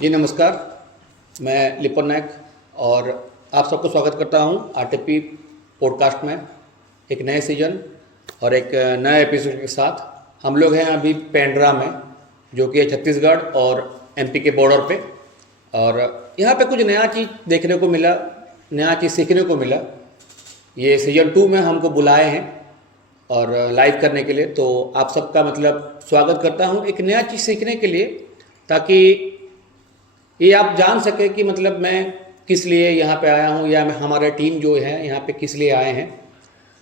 जी नमस्कार, मैं लिपन नायक और आप सबको स्वागत करता हूं आरटीपी पॉडकास्ट में एक नए सीजन और एक नए एपिसोड के साथ। हम लोग हैं अभी पेंड्रा में, जो कि है छत्तीसगढ़ और एमपी के बॉर्डर पे। और यहाँ पे कुछ नया चीज़ देखने को मिला, नया चीज़ सीखने को मिला। ये सीजन 2 में हमको बुलाए हैं और लाइव करने के लिए, तो आप सबका मतलब स्वागत करता हूँ एक नया चीज़ सीखने के लिए, ताकि ये आप जान सके कि मतलब मैं किस लिए यहाँ पे आया हूँ या मैं हमारा टीम जो है यहाँ पे किस लिए आए हैं।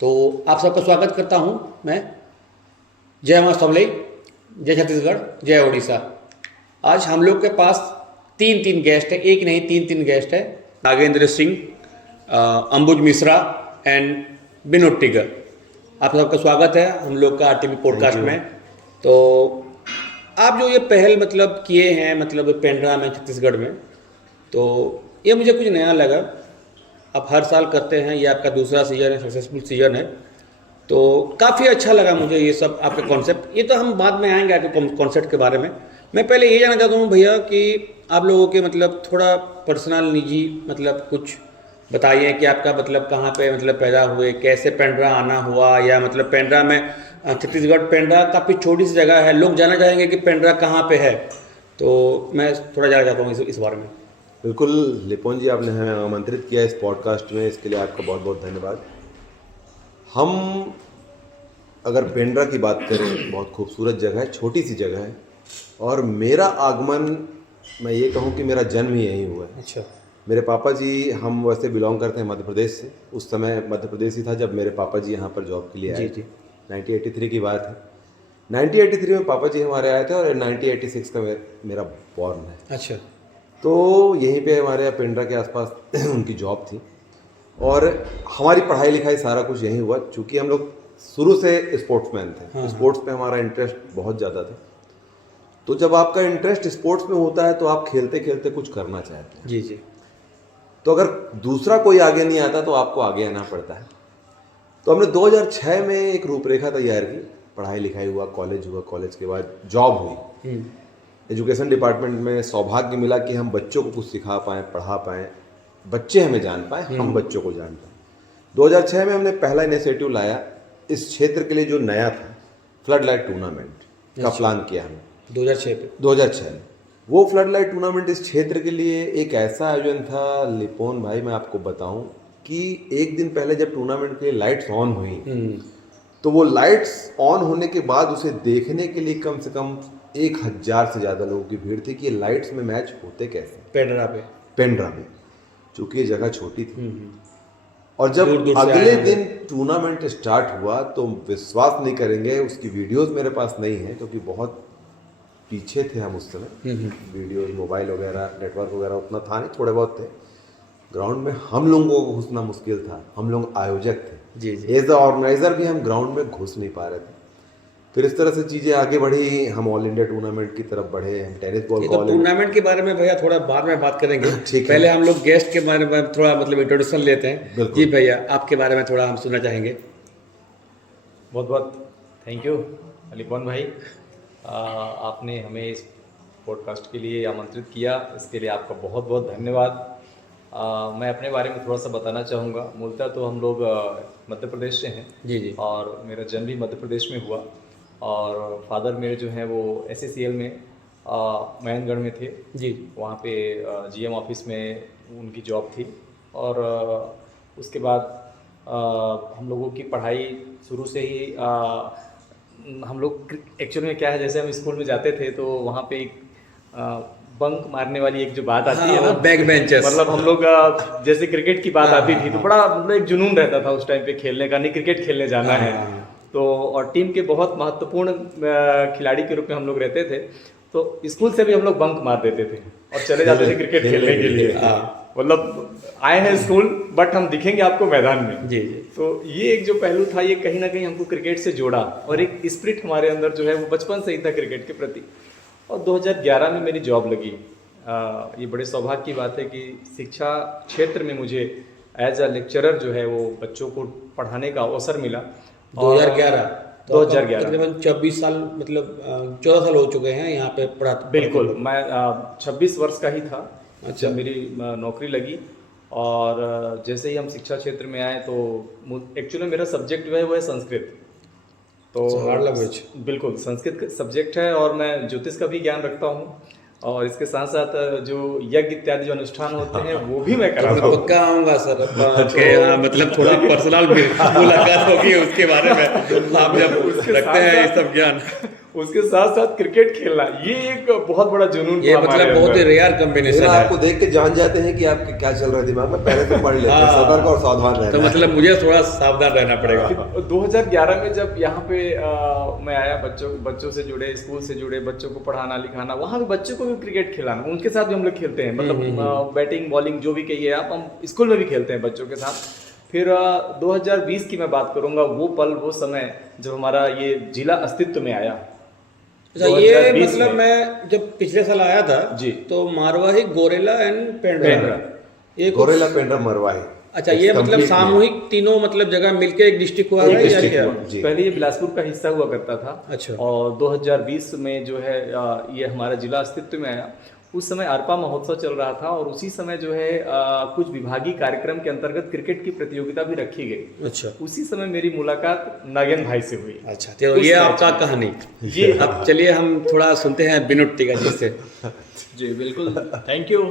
तो आप सबका स्वागत करता हूँ मैं। जय मां सबलई, जय छत्तीसगढ़, जय उड़ीसा। आज हम लोग के पास तीन गेस्ट है, एक नहीं तीन गेस्ट है। नागेंद्र सिंह, अंबुज मिश्रा एंड विनोद टिगर। आप सबका स्वागत है हम लोग का आरटीपी पॉडकास्ट में। तो आप जो ये पहल मतलब किए हैं मतलब पेंड्रा में छत्तीसगढ़ में, तो ये मुझे कुछ नया लगा। आप हर साल करते हैं, ये आपका दूसरा सीजन है, सक्सेसफुल सीजन है, तो काफ़ी अच्छा लगा मुझे ये सब आपके कॉन्सेप्ट। ये तो हम बाद में आएंगे आपके कॉन्सेप्ट के बारे में। मैं पहले ये जानना चाहता हूँ भैया कि आप लोगों के मतलब थोड़ा पर्सनल निजी मतलब कुछ बताइए कि आपका मतलब कहाँ पे मतलब पैदा हुए, कैसे पेंड्रा आना हुआ, या मतलब पेंड्रा में छत्तीसगढ़ पेंड्रा काफ़ी छोटी सी जगह है, लोग जानना चाहेंगे कि पेंड्रा कहाँ पे है। तो मैं थोड़ा जानना चाहता हूँ इस बारे में। बिल्कुल लिपोन जी, आपने हमें आमंत्रित किया इस पॉडकास्ट में, इसके लिए आपका बहुत बहुत धन्यवाद। हम अगर पेंड्रा की बात करें, बहुत खूबसूरत जगह है, छोटी सी जगह है, और मेरा आगमन, मैं ये कहूँ कि मेरा जन्म ही यहीं हुआ है। अच्छा। मेरे पापा जी, हम वैसे बिलोंग करते हैं मध्य प्रदेश से। उस समय मध्य प्रदेश ही था जब मेरे पापा जी यहाँ पर जॉब के लिए आए। जी। 1983 की बात है। 1983 में पापा जी हमारे आए थे और 1986 का मेरा बॉर्न है। अच्छा। तो यहीं पे हमारे यहाँ पेंड्रा के आसपास उनकी जॉब थी और हमारी पढ़ाई लिखाई सारा कुछ यहीं हुआ। चूँकि हम लोग शुरू से स्पोर्ट्समैन थे। हाँ। स्पोर्ट्स पे हमारा इंटरेस्ट बहुत ज़्यादा था। तो जब आपका इंटरेस्ट स्पोर्ट्स में होता है तो आप खेलते खेलते कुछ करना चाहते हैं। जी। तो अगर दूसरा कोई आगे नहीं आता तो आपको आगे आना पड़ता है। तो हमने 2006 में एक रूपरेखा तैयार की, पढ़ाई लिखाई हुआ, कॉलेज हुआ, कॉलेज के बाद जॉब हुई। एजुकेशन डिपार्टमेंट में सौभाग्य मिला कि हम बच्चों को कुछ सिखा पाएँ, पढ़ा पाएँ, बच्चे हमें जान पाएँ, हम बच्चों को जान पाएँ। 2006 में हमने पहला इनिशिएटिव लाया इस क्षेत्र के लिए जो नया था, फ्लड लाइट टूर्नामेंट का प्लान किया हमने 2006 में। वो फ्लड लाइट टूर्नामेंट इस क्षेत्र के लिए एक ऐसा आयोजन था लिपोन भाई, मैं आपको बताऊं कि एक दिन पहले जब टूर्नामेंट के लिए लाइट्स ऑन हुई, तो वो लाइट्स ऑन होने के बाद उसे देखने के लिए कम से कम 1000 से ज़्यादा लोगों की भीड़ थी कि ये लाइट्स में मैच होते कैसे पेंड्रा में, चूँकि ये जगह छोटी थी। और जब दूर से अगले आए दिन टूर्नामेंट स्टार्ट हुआ तो विश्वास नहीं करेंगे, उसकी वीडियोस मेरे पास नहीं है क्योंकि बहुत पीछे थे हम उस समय। वीडियोस, मोबाइल वगैरह, नेटवर्क वगैरह उतना था नहीं, थोड़े बहुत थे। ग्राउंड में हम लोगों को घुसना मुश्किल था, हम लोग आयोजक थे। जी। एज द ऑर्गेनाइजर भी हम ग्राउंड में घुस नहीं पा रहे थे। फिर इस तरह से चीज़ें आगे बढ़ी, हम ऑल इंडिया टूर्नामेंट की तरफ बढ़े। हम टेनिस बॉल तो टूर्नामेंट के बारे में भैया थोड़ा बाद में बात करेंगे। पहले हम लोग गेस्ट के बारे में थोड़ा मतलब इंट्रोडक्शन लेते हैं। जी भैया, आपके बारे में थोड़ा हम सुनना चाहेंगे। बहुत बहुत थैंक यू लिपोन भाई, आपने हमें इस पॉडकास्ट के लिए आमंत्रित किया, इसके लिए आपका बहुत बहुत धन्यवाद। मैं अपने बारे में थोड़ा सा बताना चाहूँगा। मूलतः तो हम लोग मध्य प्रदेश से हैं। जी। और मेरा जन्म भी मध्य प्रदेश में हुआ और फादर मेरे जो हैं वो SACL में महेंद्रगढ़ में थे। जी। वहाँ पे GM ऑफिस में उनकी जॉब थी। और उसके बाद हम लोगों की पढ़ाई शुरू से ही हम लोग एक्चुअली में क्या है, जैसे हम स्कूल में जाते थे तो वहाँ पे एक बंक मारने वाली एक जो बात आती है ना, बैक बेंचर्स, मतलब हम लोग जैसे क्रिकेट की बात आती थी तो बड़ा मतलब एक जुनून रहता था उस टाइम पे खेलने का, नहीं क्रिकेट खेलने जाना है तो। और टीम के बहुत महत्वपूर्ण खिलाड़ी के रूप में हम लोग रहते थे, तो स्कूल से भी हम लोग बंक मार देते थे और चले जाते थे क्रिकेट खेलने के लिए। मतलब आए हैं स्कूल बट हम दिखेंगे आपको मैदान में। जी। तो ये एक जो पहलू था, ये कहीं ना कहीं हमको क्रिकेट से जोड़ा और एक स्पिरिट हमारे अंदर जो है वो बचपन से ही था क्रिकेट के प्रति। और 2011 में मेरी जॉब लगी। ये बड़े सौभाग्य की बात है कि शिक्षा क्षेत्र में मुझे एज अ लेक्चरर जो है वो बच्चों को पढ़ाने का अवसर मिला। 2011 तो आपका 2011 तकरीबन 26 साल मतलब 14 साल हो चुके हैं यहाँ पे बिल्कुल। मैं 26 वर्ष का ही था अच्छा। जब मेरी नौकरी लगी, और जैसे ही हम शिक्षा क्षेत्र में आए तो एक्चुअली मेरा सब्जेक्ट जो है वो है संस्कृत। तो हार्ड लैंग्वेज। बिल्कुल संस्कृत सब्जेक्ट है, और मैं ज्योतिष का भी ज्ञान रखता हूँ, और इसके साथ साथ जो यज्ञ इत्यादि जो अनुष्ठान होते हैं वो भी मैं कराता मैं हूँ। पक्का आऊँगा सर आपके यहाँ, मतलब थोड़ा पर्सनल मुलाकात होगी उसके बारे में, आप जब रखते हैं ये सब ज्ञान। उसके साथ साथ क्रिकेट खेलना ये एक बहुत बड़ा जुनून ये था हमारे मतलब बहुत ही अंदर। रेयर लेकिन कॉम्बिनेशन है। आपको देख के जान जाते हैं कि आपके क्या चल रहा है दिमाग में, पहले तो पढ़ लेते हैं, हाँ। सतर्क और सावधान रहना तो है। मतलब मुझे थोड़ा सावधान रहना पड़ेगा। 2011 में जब यहाँ पे मैं आया, बच्चों से जुड़े, स्कूल से जुड़े, बच्चों को पढ़ाना लिखाना, वहाँ भी बच्चों को भी क्रिकेट खिलाना, उनके साथ भी हम लोग खेलते हैं, मतलब बैटिंग बॉलिंग जो भी कहिए आप, हम स्कूल में भी खेलते हैं बच्चों के साथ। फिर 2020 की मैं बात करूंगा, वो पल वो समय जब हमारा ये जिला अस्तित्व में आया। अच्छा, ये 2020 मतलब में। मैं जब पिछले साल आया था जी। तो मारवाही, गोरेला एंड पेंड्रा, पेंड्रा। ये कुछ- गोरेला, पेंड्रा, मरवाही। अच्छा, ये मतलब Complete सामूहिक तीनों मतलब जगह मिलके एक डिस्ट्रिक्ट हुआ एक है या district क्या? हुआ। जी। पहले ये बिलासपुर का हिस्सा हुआ करता था। अच्छा। और 2020 में जो है ये हमारा जिला अस्तित्व में आया। उस समय अरपा महोत्सव चल रहा था, और उसी समय जो है कुछ विभागीय कार्यक्रम के अंतर्गत क्रिकेट की प्रतियोगिता भी रखी गई। अच्छा उसी समय मेरी मुलाकात नागेन भाई से हुई। अच्छा, तो उस ये मैच आपका में। कहानी। ये अब चलिए हम थोड़ा सुनते हैं विनोद टिगा जी से। जी बिल्कुल, थैंक यू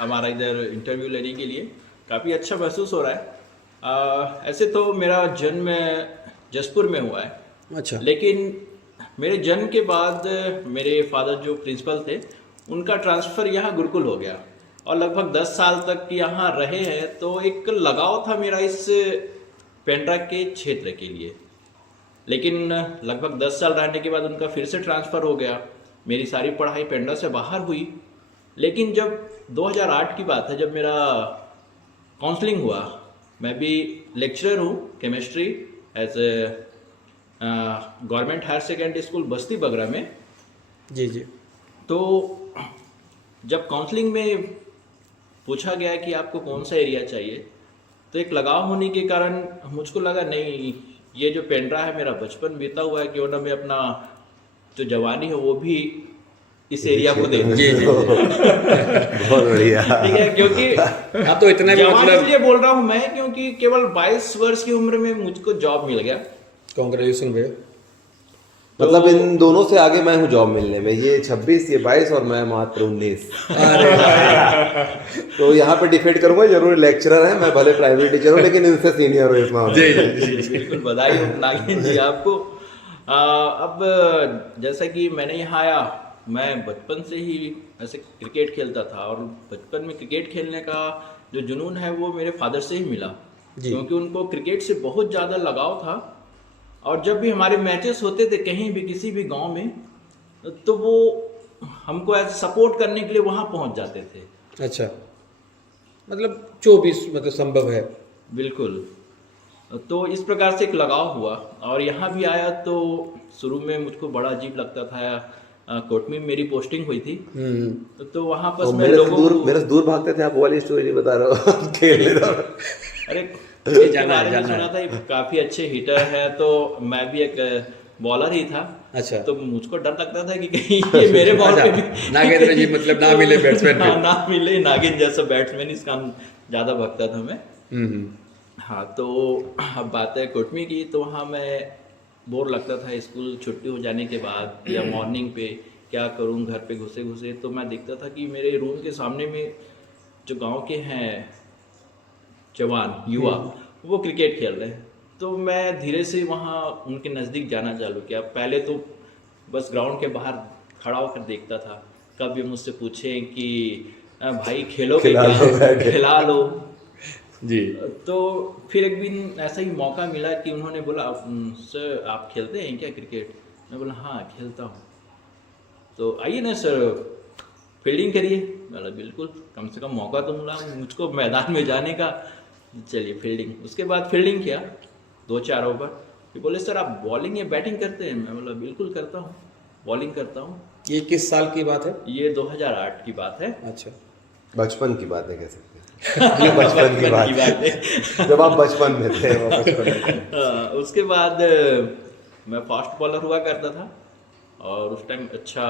हमारा इधर इंटरव्यू लेने के लिए। काफ़ी अच्छा महसूस हो रहा है। ऐसे तो मेरा जन्म जसपुर में हुआ है, अच्छा। लेकिन मेरे जन्म के बाद मेरे फादर जो प्रिंसिपल थे उनका ट्रांसफ़र यहाँ गुरुकुल हो गया, और लगभग 10 साल तक यहाँ रहे हैं। तो एक लगाव था मेरा इस पेंड्रा के क्षेत्र के लिए, लेकिन लगभग 10 साल रहने के बाद उनका फिर से ट्रांसफ़र हो गया। मेरी सारी पढ़ाई पेंड्रा से बाहर हुई, लेकिन जब 2008 की बात है, जब मेरा काउंसलिंग हुआ, मैं भी लेक्चरर हूँ chemistry as a government higher secondary school Basti Bagra में। जी जी। तो जब काउंसलिंग में पूछा गया कि आपको कौन सा एरिया चाहिए, तो एक लगाव होने के कारण मुझको लगा नहीं, ये जो पेंड्रा है मेरा बचपन बीता हुआ है, क्यों ना मैं अपना जो जवानी है वो भी इस एरिया को दे दूं। जी जी। बहुत बढ़िया। ठीक है, क्योंकि आप तो इतने भी जवान मतलब इसलिए बोल रहा हूँ मैं, क्योंकि केवल 22 वर्ष की उम्र में मुझको जॉब मिल गया। कांग्रेचुलेशन भैया। मतलब इन दोनों से आगे मैं हूँ जॉब मिलने में, ये 26, ये 22 और मैं मात्र 19। अरे भाई। तो यहाँ पे डिफेंड करूंगा, जरूर लेक्चरर है मैं, भले प्राइवेट टीचर हूँ, लेकिन इनसे सीनियर हूँ इस मामले में। जी बिल्कुल, बधाई हो नागिन जी आपको। अब जैसा कि मैंने यहाँ आया, मैं बचपन से ही ऐसे क्रिकेट खेलता था, और बचपन में क्रिकेट खेलने का जो जुनून है वो मेरे फादर से ही मिला, जी। क्योंकि उनको क्रिकेट से बहुत ज़्यादा लगाव था। और जब भी हमारे मैचेस होते थे कहीं भी किसी भी गांव में, तो वो हमको ऐसे सपोर्ट करने के लिए वहाँ पहुँच जाते थे। अच्छा, मतलब 24 मतलब संभव है। बिल्कुल। तो इस प्रकार से एक लगाव हुआ, और यहाँ भी आया तो शुरू में मुझको बड़ा अजीब लगता था। कोटमी में मेरी पोस्टिंग हुई थी, तो वहाँ पर और मैं लोगों को मेरे से दूर भागते थे आप, वो वाली स्टोरी नहीं बता रहा हो खेलने दो। अरे जाना इसके है, बारे में जाना सुना था, ये काफी अच्छे हिटर है, तो मैं भी एक बॉलर ही था। अच्छा। तो मुझको डर लगता था कि कहीं ये मेरे बॉल पे भी नागेंद्र जी मतलब ना मिले बैट्समैन हाँ, ना मिले नागिन जैसा बैट्समैन, इसका ज्यादा भगता था मैं। हम्म। हाँ, तो अब बात है कोटमी की, तो वहाँ मैं बोर लगता था स्कूल छुट्टी हो जाने के बाद, या मॉर्निंग पे क्या करूँ घर पे घुसे घुसे। तो मैं देखता था कि मेरे रूम के सामने में जो गांव के हैं जवान युवा, वो क्रिकेट खेल रहे हैं। तो मैं धीरे से वहाँ उनके नज़दीक जाना चालू किया। पहले तो बस ग्राउंड के बाहर खड़ा होकर देखता था, कभी मुझसे पूछें कि भाई खेलोगे क्या, खिला लो जी। तो फिर एक दिन ऐसा ही मौका मिला कि उन्होंने बोला, सर आप खेलते हैं क्या क्रिकेट? मैं बोला हाँ खेलता हूँ। तो आइए ना सर फील्डिंग करिए। बोला बिल्कुल, कम से कम मौका तो मिला मुझको मैदान में जाने का, चलिए फील्डिंग। उसके बाद फील्डिंग किया 2-4 ओवर। फिर बोले सर आप बॉलिंग या बैटिंग करते हैं? मैं बोला बिल्कुल करता हूँ, बॉलिंग करता हूँ। ये किस साल की बात है? ये 2008 की बात है। अच्छा। बचपन की बात है कह सकते हैं। ये बचपन की बात है जब आप बचपन में थे, वो बचपन में थे। उसके बाद मैं फास्ट बॉलर हुआ करता था और उस टाइम अच्छा,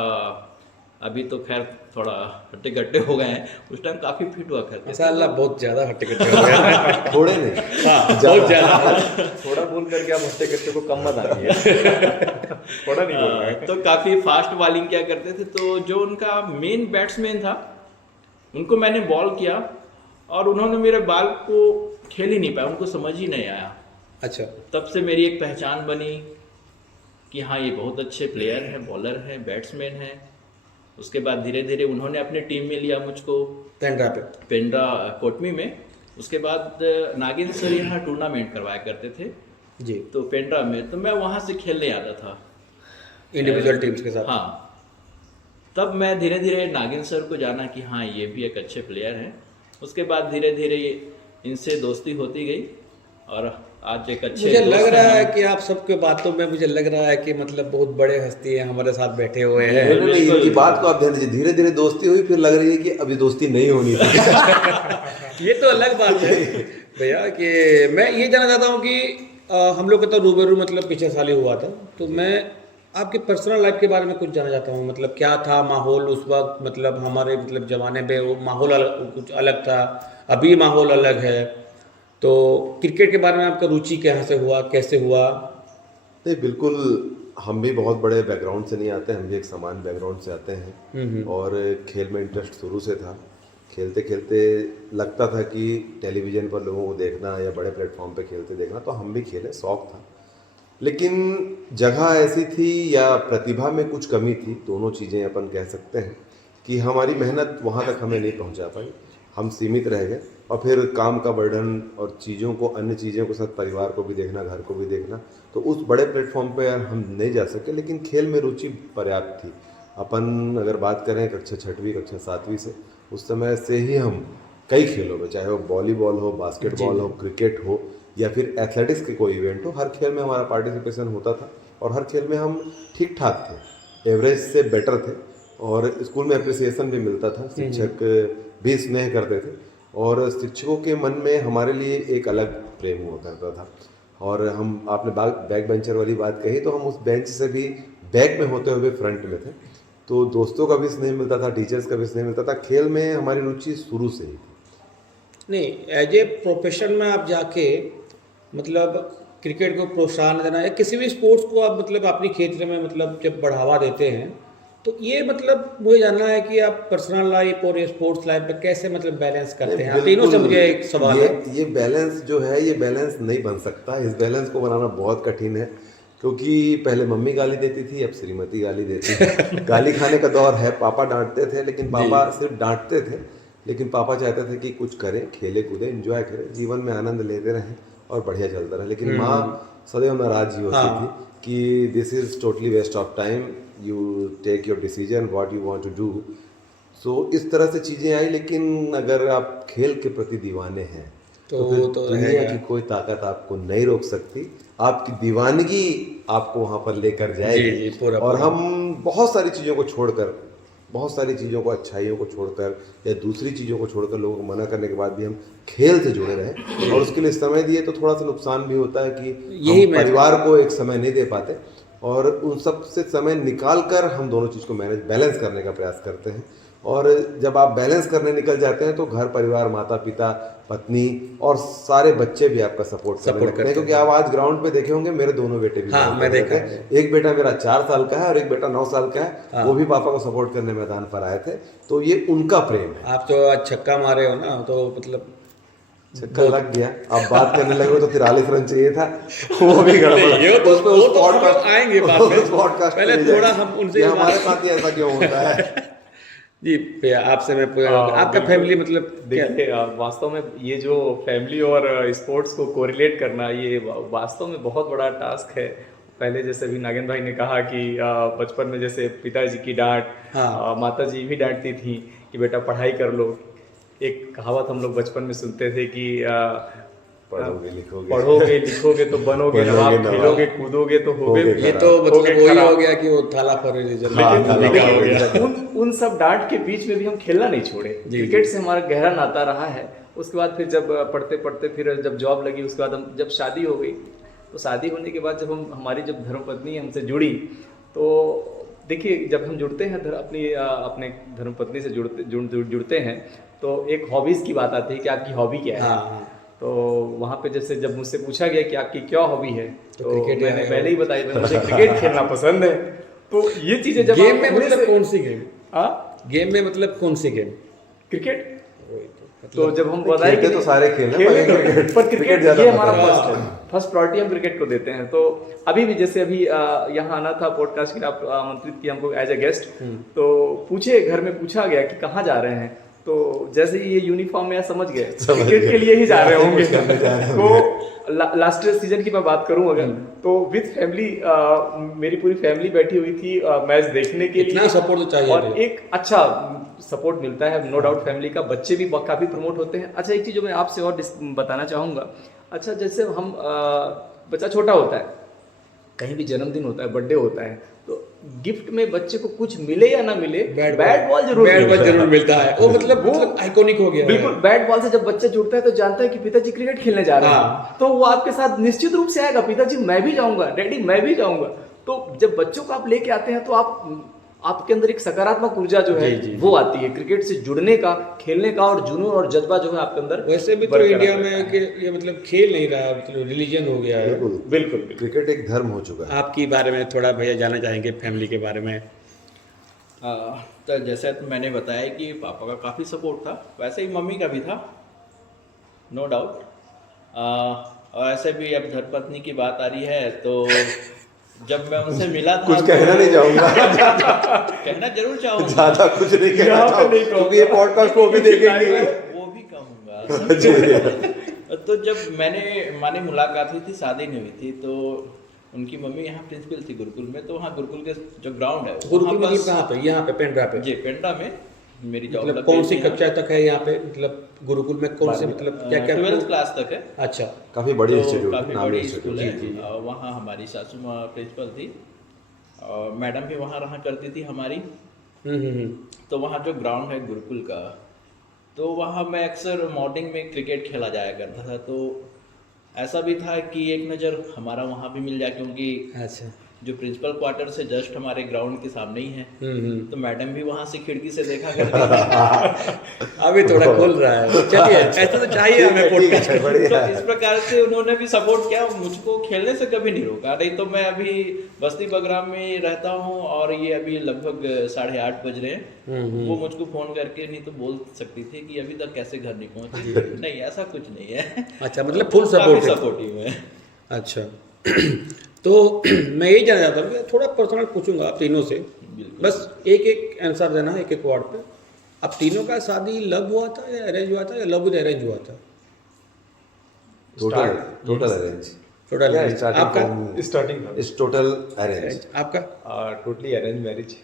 अभी तो खैर थोड़ा हट्टे कट्टे हो गए हैं, उस टाइम काफ़ी फिट हुआ करते थे। माशाल्लाह बहुत ज़्यादा हट्टे कट्टे हो गए। थोड़े नहीं, हाँ बहुत ज़्यादा। थोड़ा बोल करके आप हट्टे कट्टे को कम मत आइए। थोड़ा नहीं बोल रहा है। तो काफ़ी फास्ट बॉलिंग किया करते थे। तो जो उनका मेन बैट्समैन था उनको मैंने बॉल किया और उन्होंने मेरे बॉल को खेल ही नहीं पाया, उनको समझ ही नहीं आया। अच्छा, तब से मेरी एक पहचान बनी कि हाँ ये बहुत अच्छे प्लेयर हैं, बॉलर हैं, बैट्समैन हैं। उसके बाद धीरे धीरे उन्होंने अपने टीम में लिया मुझको पेंड्रा पे। पेंड्रा कोटमी में। उसके बाद नागिन सर यहाँ टूर्नामेंट करवाया करते थे जी, तो पेंड्रा में, तो मैं वहाँ से खेलने आता था इंडिविजुअल टीम्स के साथ। हाँ, तब मैं धीरे धीरे नागिन सर को जाना कि हाँ ये भी एक अच्छे प्लेयर हैं। उसके बाद धीरे धीरे इनसे दोस्ती होती गई और आज एक अच्छे मुझे लग दोस्त रहा हैं है हम। कि आप सबके बातों में मुझे लग रहा है कि मतलब बहुत बड़े हस्ती हैं हमारे साथ बैठे हुए हैं। नहीं, नहीं, नहीं, इनकी बात को आप ध्यान दीजिए, धीरे धीरे दोस्ती हुई, फिर लग रही है कि अभी दोस्ती नहीं होनी थी। ये तो अलग बात है भैया कि मैं ये जानना चाहता हूँ कि हम लोग का तो रूबरू मतलब पिछले साल ही हुआ था, तो मैं आपकी पर्सनल लाइफ के बारे में कुछ जानना चाहता हूँ। मतलब क्या था माहौल उस वक्त, मतलब हमारे मतलब ज़माने में वो माहौल कुछ अलग था, अभी माहौल अलग है। तो क्रिकेट के बारे में आपका रुचि कहाँ से हुआ, कैसे हुआ? नहीं, बिल्कुल, हम भी बहुत बड़े बैकग्राउंड से नहीं आते, हम भी एक समान बैकग्राउंड से आते हैं और खेल में इंटरेस्ट शुरू से था। खेलते खेलते लगता था कि टेलीविज़न पर लोगों को देखना या बड़े प्लेटफॉर्म पे खेलते देखना, तो हम भी खेले, शौक था। लेकिन जगह ऐसी थी या प्रतिभा में कुछ कमी थी, दोनों चीज़ें अपन कह सकते हैं, कि हमारी मेहनत वहाँ तक हमें नहीं पहुँचा पाई, हम सीमित रह गए। और फिर काम का बर्डन और चीज़ों को, अन्य चीज़ों के साथ परिवार को भी देखना, घर को भी देखना, तो उस बड़े प्लेटफॉर्म पे हम नहीं जा सके। लेकिन खेल में रुचि पर्याप्त थी। अपन अगर बात करें कक्षा 6वीं कक्षा 7वीं से, उस समय से ही हम कई खेलों में, चाहे वो वॉलीबॉल हो, बास्केटबॉल हो, क्रिकेट हो या फिर एथलेटिक्स के कोई इवेंट हो, हर खेल में हमारा पार्टिसिपेशन होता था और हर खेल में हम ठीक ठाक थे, एवरेज से बेटर थे। और स्कूल में अप्रिसिएशन भी मिलता था, शिक्षक भी स्नेह करते थे और शिक्षकों के मन में हमारे लिए एक अलग प्रेम हुआ करता था। और हम, आपने बैक बेंचर वाली बात कही, तो हम उस बेंच से भी बैक में होते हुए फ्रंट में थे, तो दोस्तों का भी स्नेह मिलता था, टीचर्स का भी स्नेह मिलता था। खेल में हमारी रुचि शुरू से ही थी। नहीं, एज ए प्रोफेशन में आप जाके मतलब क्रिकेट को प्रोत्साहन देना या किसी भी स्पोर्ट्स को आप मतलब अपनी क्षेत्र में मतलब जब बढ़ावा देते हैं, तो ये मतलब मुझे जानना है कि आप पर्सनल लाइफ और ये स्पोर्ट्स लाइफ में कैसे मतलब बैलेंस करते हैं? तीनों से मुझे एक सवाल है। ये बैलेंस जो है, ये बैलेंस नहीं बन सकता। इस बैलेंस को बनाना बहुत कठिन है, क्योंकि पहले मम्मी गाली देती थी, अब श्रीमती गाली देती है। गाली खाने का दौर है। पापा डांटते थे, लेकिन पापा सिर्फ डांटते थे, लेकिन पापा चाहते थे कि कुछ करें, खेले कूदे, एंजॉय करें, जीवन में आनंद लेते रहें और बढ़िया चलता रहे। लेकिन माँ सदैव नाराज ही होती थी कि this is totally waste of time, you take your decision what you want to do. So इस तरह से चीज़ें आई। लेकिन अगर आप खेल के प्रति दीवाने हैं तो फिर दुनिया की कोई ताकत आपको नहीं रोक सकती। आपकी दीवानगी आपको वहाँ पर लेकर जाएगी। पूरा और हम बहुत सारी चीज़ों को छोड़कर, बहुत सारी चीज़ों को, अच्छाइयों को छोड़कर या दूसरी चीज़ों को छोड़कर, लोगों को मना करने के बाद भी हम खेल से जुड़े रहे और उसके लिए समय दिए, तो थोड़ा सा नुकसान भी होता है कि यही हम परिवार को एक समय नहीं दे पाते और उन सब से समय निकाल कर हम दोनों चीज़ को बैलेंस करने का प्रयास करते हैं। और जब आप बैलेंस करने निकल जाते हैं तो घर परिवार, माता पिता, पत्नी और सारे बच्चे भी आपका सपोर्ट करते हैं। क्योंकि आप आज ग्राउंड पे देखे होंगे, मेरे दोनों बेटे भी, हाँ, मैं देखा है। एक बेटा मेरा 4 साल का है और एक बेटा 9 साल का है। वो भी पापा को सपोर्ट करने मैदान पर आए थे, तो ये उनका प्रेम है। आप तो आज छक्का मारे हो ना, तो मतलब छक्का लग गया। आप बात करने लगे तो 43 रन चाहिए था, वो भी गड़बड़। ये तो आएंगे बाद में, पहले थोड़ा हम उनसे, हमारे साथ ही ऐसा क्यों होता है? जी भैया, आपसे मैं आपका फैमिली मतलब देखिए, वास्तव में ये जो फैमिली और स्पोर्ट्स को कोरिलेट करना, ये वास्तव में बहुत बड़ा टास्क है। पहले जैसे अभी नागेंद्र भाई ने कहा कि बचपन में जैसे पिताजी की डांट, माताजी भी डांटती थी कि बेटा पढ़ाई कर लो। एक कहावत हम लोग बचपन में सुनते थे कि पढ़ोगे लिखोगे तो बनोगे नवाब, खेलोगे कूदोगे तो होगे। ये तो मतलब वही हो गया कि वो थाला पर उन सब डांट के बीच में भी हम खेलना नहीं छोड़े। क्रिकेट से हमारा गहरा नाता रहा है। उसके बाद फिर जब पढ़ते पढ़ते फिर जब जॉब लगी, उसके बाद हम जब शादी हो गई तो शादी होने के बाद जब हमारी धर्मपत्नी हमसे जुड़ी, तो देखिए जब हम जुड़ते हैं अपने धर्मपत्नी से जुड़ते हैं तो एक हॉबीज़ की बात आती है कि आपकी हॉबी क्या है। हाँ। तो वहाँ पे जैसे जब मुझसे पूछा गया कि आपकी क्या हॉबी है, तो क्रिकेट मैंने है। पहले ही बताया मुझे क्रिकेट खेलना पसंद है। तो ये चीज़ें जब गेम आप में पहले मतलब से- कौन सी गेम? हाँ, गेम में मतलब कौन सी गेम? क्रिकेट। तो जब हम बताए खेलते तो सारे खेल हैं, पर क्रिकेट ज्यादा ये हमारा पसंद है। फर्स्ट है, फर्स्ट प्रायोरिटी हम क्रिकेट को देते हैं। तो अभी भी जैसे अभी यहाँ आना था पॉडकास्ट के लिए, आप आमंत्रित किया हमको एज ए गेस्ट, तो पूछे घर में पूछा गया कि कहाँ जा रहे हैं, तो जैसे ही ये यूनिफॉर्म में समझ गए क्रिकेट के लिए ही जा रहे होंगे। तो लास्ट सीजन की मैं बात करूं अगर, तो विद फैमिली मेरी पूरी फैमिली बैठी हुई थी मैच देखने के इतना लिए। support तो चाहिए और भैया। एक अच्छा सपोर्ट मिलता है नो डाउट फैमिली का, बच्चे भी काफ़ी प्रमोट होते हैं। अच्छा, एक चीज़ जो मैं आपसे और बताना चाहूँगा, अच्छा जैसे हम बच्चा छोटा होता है, कहीं भी जन्मदिन होता है, बर्थडे होता है, तो गिफ्ट में बच्चे को कुछ मिले या ना मिले, बैट बॉल जरूर मिलता है। वो मतलब आइकॉनिक हो गया है। बिल्कुल, बैट बॉल से जब बच्चा जुड़ता है तो जानता है कि पिताजी क्रिकेट खेलने जा रहे हैं। हाँ। तो वो आपके साथ निश्चित रूप से आएगा, पिताजी मैं भी जाऊंगा, डैडी मैं भी जाऊंगा। तो जब बच्चों को आप लेके आते हैं तो आपके अंदर एक सकारात्मक ऊर्जा जो है वो आती है, क्रिकेट से जुड़ने का, खेलने का, और जुनून और जज्बा जो है आपके अंदर। वैसे भी तो बरकरार इंडिया रहता में है। कि ये मतलब खेल नहीं रहा, मतलब रिलीजन हो गया है। बिल्कुल बिल्कुल क्रिकेट एक धर्म हो चुका है। आपके बारे में थोड़ा भैया जानना चाहेंगे, फैमिली के बारे में। तो जैसे तो मैंने बताया कि पापा का काफ़ी सपोर्ट था, वैसे ही मम्मी का भी था, नो डाउट। और ऐसे भी अब धर्मपत्नी की बात आ रही है, तो जब मैं उनसे मिला था कुछ कहना नहीं चाहूंगा, कहना जरूर चाहूँगा, ज्यादा कुछ नहीं कहना यहाँ पे चाहूंगा, नहीं कहूंगा। क्योंकि ये पॉडकास्ट को भी देखेंगे। वो भी कहूँगा। तो जब माने मुलाकात हुई थी, शादी नहीं हुई थी, तो उनकी मम्मी यहाँ प्रिंसिपल थी गुरुकुल में, तो वहाँ गुरुकुल के जो ग्राउंड है गुरुकुल वहाँ मतलब बस- कहाँ पे? यहाँ पे पेंड्रा पे? जी, पेंड्रा में मेरी जॉब मतलब लग कौन गई सी थी यहाँ। कक्षा तक है यहाँ पे? मतलब गुरुकुल में कौन से मतलब क्या क्या? 12th क्लास तक है। अच्छा। काफी बड़ी तो इंस्टीट्यूट, काफ़ी नामी बड़ी इंस्टीट्यूट। स्कूल है। वहाँ हमारी सासू माँ प्रिंसिपल थी, और मैडम भी वहाँ रहा करती थी हमारी। तो वहाँ जो ग्राउंड है गुरुकुल का, तो वहाँ मैं अक्सर मॉर्निंग में क्रिकेट खेला जाया करता था। तो ऐसा भी था कि एक नज़र हमारा वहाँ भी मिल जाए, क्योंकि अच्छा। जो प्रिंसिपल क्वार्टर से जस्ट हमारे ग्राउंड के सामने ही है, तो मैडम भी वहाँ से खिड़की से देखा करती थी। अभी थोड़ा खुल रहा है, चलिए ऐसा तो चाहिए हमें पॉडकास्ट। तो बढ़िया इस प्रकार से उन्होंने भी सपोर्ट किया, मुझको खेलने से कभी नहीं रोका। नहीं तो मैं अभी बस्ती बगराम में रहता हूँ, और ये अभी लगभग 8:30 बज रहे हैं, वो मुझको फोन करके नहीं तो बोल सकती थी कि अभी तक कैसे घर नहीं पहुंची। नहीं, ऐसा कुछ नहीं है। अच्छा, मतलब फुल सपोर्ट है। सपोर्टिव है। अच्छा। तो मैं यही जानना चाहता हूँ कि थोड़ा पर्सनल पूछूंगा आप तीनों से, बस एक एक आंसर देना है, एक एक वर्ड पे। आप तीनों का शादी लव हुआ था या अरेंज हुआ था, या लव विद अरेंज हुआ था? Total arrange. टोटल क्या अरेंज। starting आपका? from- स्टार्टिंग था इस टोटल अरेंज। आपका? Totally arrange marriage.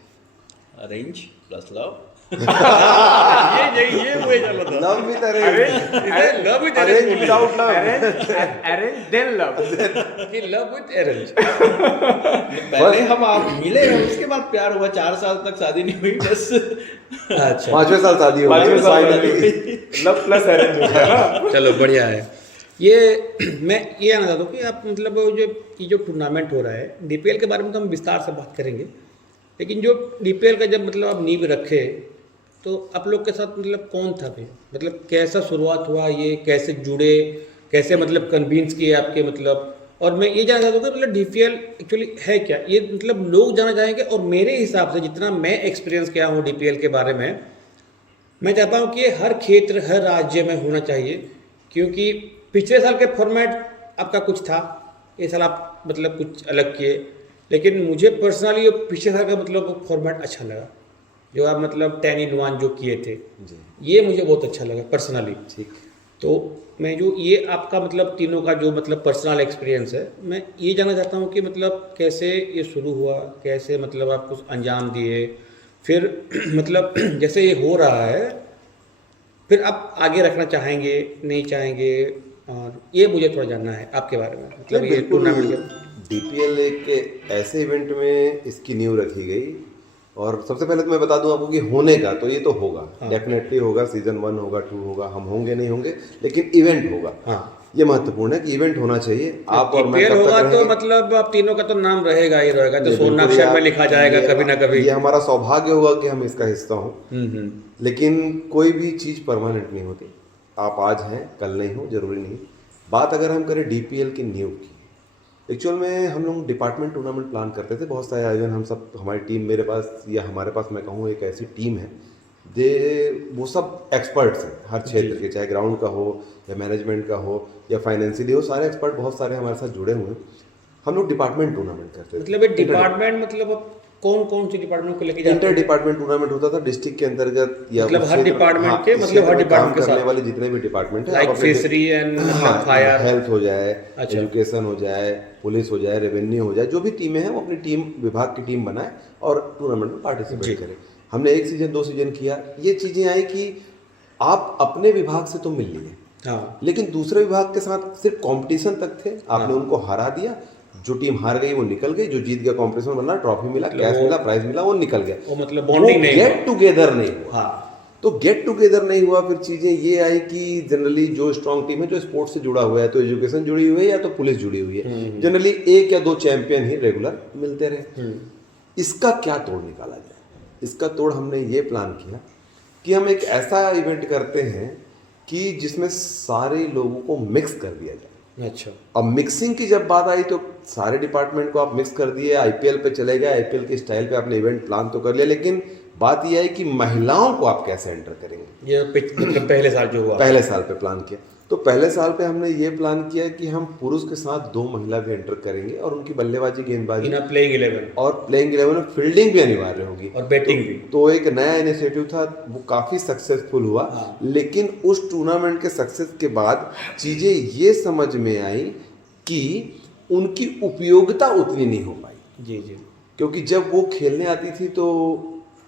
Arrange plus love. ये हुए चलो तो। Love with arrange. Love with arrange arrange without love. Arrange then love. कि लव विद अरेंज। पहले हम आप मिले, उसके बाद प्यार हुआ। 4 साल तक शादी नहीं हुई, बस। अच्छा, 5वें साल शादी हो गई फाइनली। लव प्लस अरेंज हो गया ना। चलो बढ़िया है। ये मैं ये जानना चाहता हूँ कि आप मतलब ये जो टूर्नामेंट हो रहा है, डीपीएल के बारे में तो हम विस्तार से बात करेंगे, लेकिन जो डीपीएल का जब मतलब आप नींव रखे, तो आप लोग के साथ मतलब कौन था भैया? मतलब कैसा शुरुआत हुआ, ये कैसे जुड़े, कैसे मतलब कन्विंस किए आपके मतलब? और मैं ये जानना चाहता हूँ कि मतलब डीपीएल एक्चुअली है क्या, ये मतलब लोग जानना चाहेंगे। और मेरे हिसाब से जितना मैं एक्सपीरियंस किया हूँ डीपीएल के बारे में, मैं चाहता हूँ कि ये हर क्षेत्र, हर राज्य में होना चाहिए, क्योंकि पिछले साल के फॉर्मेट आपका कुछ था, ये साल आप मतलब कुछ अलग किए, लेकिन मुझे पर्सनली पिछले साल का मतलब फॉर्मेट अच्छा लगा, जो आप मतलब 10-in-1 जो किए थे, ये मुझे बहुत अच्छा लगा पर्सनली। ठीक। तो मैं जो ये आपका मतलब तीनों का जो मतलब पर्सनल एक्सपीरियंस है, मैं ये जानना चाहता हूँ कि मतलब कैसे ये शुरू हुआ, कैसे मतलब आप कुछ अंजाम दिए, फिर मतलब जैसे ये हो रहा है, फिर आप आगे रखना चाहेंगे नहीं चाहेंगे, और ये मुझे थोड़ा जानना है आपके बारे में। मतलब ये टूर्नामेंट के डीपीएल एक ऐसे इवेंट में इसकी नींव रखी गई, और सबसे पहले तो मैं बता दूं आपको कि होने का तो ये तो होगा, डेफिनेटली होगा। सीजन 1 होगा, 2 होगा, हम होंगे नहीं होंगे, लेकिन इवेंट होगा। हाँ। ये महत्वपूर्ण है कि इवेंट होना चाहिए। आप और मैं DPL कब तक होगा तो रहेंगे? मतलब आप तीनों का तो नाम रहेगा ही रहेगा, तो ये बिल्कुल सोनाक्षर में यार, लिखा जाएगा ये- कभी ना कभी। ये हमारा सौभाग्य होगा कि हम इसका हिस्सा हों। हम्म। लेकिन कोई भी चीज़ परमानेंट नहीं होती। आप आज हैं, कल नहीं हो, जरूरी नहीं। बात अगर हम करें डीपीएल की नींव की, एक्चुअल में हम लोग डिपार्टमेंट टूर्नामेंट प्लान करते थे, बहुत सारे आयोजन। हम सब, हमारी टीम, मेरे पास या हमारे पास मैं कहूँ एक ऐसी टीम है, वो सब एक्सपर्ट्स हैं हर क्षेत्र के, चाहे ग्राउंड का हो या मैनेजमेंट का हो या फाइनेंशियली हो, सारे एक्सपर्ट बहुत सारे हमारे साथ जुड़े हुए हैं। हम लोग डिपार्टमेंट टूर्नामेंट करते थे। मतलब ये डिपार्टमेंट मतलब कौन कौन सी डिपार्टमेंट को लेके जाते इंटर हैं? डिपार्टमेंट टूर्नामेंट होता था डिस्ट्रिक्ट के अंतर्गत, या मतलब उस हर क्षेत्र- डिपार्टमेंट हाँ, के, इस मतलब क्षेत्र हर में डिपार्टमेंट काम के करने साथ, वाले जितने भी डिपार्टमेंट है, like fishery and fire, health हो जाए, अच्छा। एजुकेशन हो जाए, पुलिस हो जाए, रेवेन्यू हो जाए, जो भी टीमें हैं वो अपनी टीम, विभाग की टीम बनाए और टूर्नामेंट में जी। पार्टिसिपेट करें। हमने 1 सीजन 2 सीजन किया। ये चीज़ें आई कि आप अपने विभाग से तो मिल लिए, हाँ लेकिन दूसरे विभाग के साथ सिर्फ कंपटीशन तक थे। आपने उनको हरा दिया, जो टीम हार गई वो निकल गई, जो जीत गया कॉम्पिटिशन बना, ट्रॉफी मिला, कैश मिला, प्राइज मिला, वो निकल गया। वो मतलब बॉन्डिंग नहीं हुआ। गेट टुगेदर नहीं हुआ। हाँ तो गेट टुगेदर नहीं हुआ, फिर चीजें ये आई कि जनरली जो स्ट्रांग टीम है, जो स्पोर्ट्स से जुड़ा हुआ है, तो एजुकेशन जुड़ी हुई है या तो पुलिस जुड़ी हुई है, जनरली 1 या 2 चैंपियन ही रेगुलर मिलते रहे। इसका क्या तोड़ निकाला जाए? इसका तोड़ हमने ये प्लान किया कि हम एक ऐसा इवेंट करते हैं कि जिसमें सारे लोगों को मिक्स कर दिया जाए। अच्छा। अब मिक्सिंग की जब बात आई तो सारे डिपार्टमेंट को आप मिक्स कर दिए, आईपीएल पे चले गए, आईपीएल के स्टाइल पे आपने इवेंट प्लान तो कर लिया, लेकिन बात यह है कि महिलाओं को आप कैसे एंटर करेंगे। ये मतलब पहले साल जो हुआ, पहले साल पे प्लान किया, तो पहले साल पे हमने ये प्लान किया कि हम पुरुष के साथ 2 महिला भी एंटर करेंगे और उनकी बल्लेबाजी, गेंदबाजी इन प्लेइंग 11 और प्लेइंग 11 में फील्डिंग भी अनिवार्य होगी और बैटिंग भी। तो एक नया इनिशिएटिव था, वो काफ़ी सक्सेसफुल हुआ। हाँ। लेकिन उस टूर्नामेंट के सक्सेस के बाद चीज़ें ये समझ में आई कि उनकी उपयोगिता उतनी नहीं हो पाई। जी जी। क्योंकि जब वो खेलने आती थी तो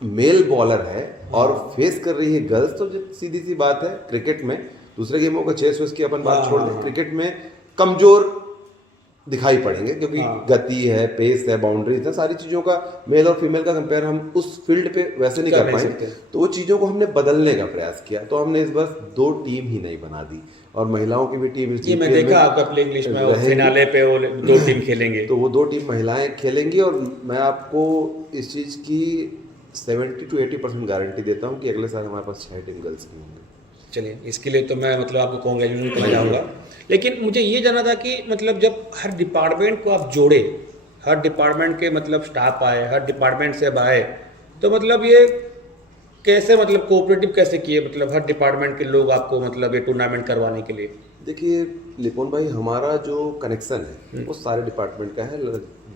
मेल बॉलर है और फेस कर रही है गर्ल्स, तो जब सीधी सी बात है, क्रिकेट में, दूसरे गेमों का चेस वेस की अपन बात छोड़ दें, क्रिकेट में कमजोर दिखाई पड़ेंगे क्योंकि गति है, पेस है, बाउंड्रीज है, सारी चीज़ों का मेल और फीमेल का कंपेयर हम उस फील्ड पे वैसे नहीं कर पाएंगे। तो वो चीज़ों को हमने बदलने का प्रयास किया। तो हमने इस बार 2 टीम ही नहीं बना दी और महिलाओं की भी टीम ये मैं देखा आपका प्लेइंग लिस्ट में, और फिनाले पे वो 2 टीम खेलेंगे। तो वो 2 टीम महिलाएं खेलेंगी और मैं आपको इस चीज़ की 70 to 80% गारंटी देता हूँ कि अगले साल हमारे पास 6 टीम गर्ल्स की होंगी। चलिए, इसके लिए तो मैं मतलब आपको कॉन्ग्रेचुलेशन करना चाहूँगा। लेकिन मुझे ये जानना था कि मतलब जब हर डिपार्टमेंट को आप जोड़े, हर डिपार्टमेंट के मतलब स्टाफ आए, हर डिपार्टमेंट से अब आए, तो मतलब ये कैसे, मतलब कोऑपरेटिव कैसे किए, मतलब हर डिपार्टमेंट के लोग आपको मतलब ये टूर्नामेंट करवाने के लिए? देखिए लिपोन भाई, हमारा जो कनेक्शन है वो सारे डिपार्टमेंट का है।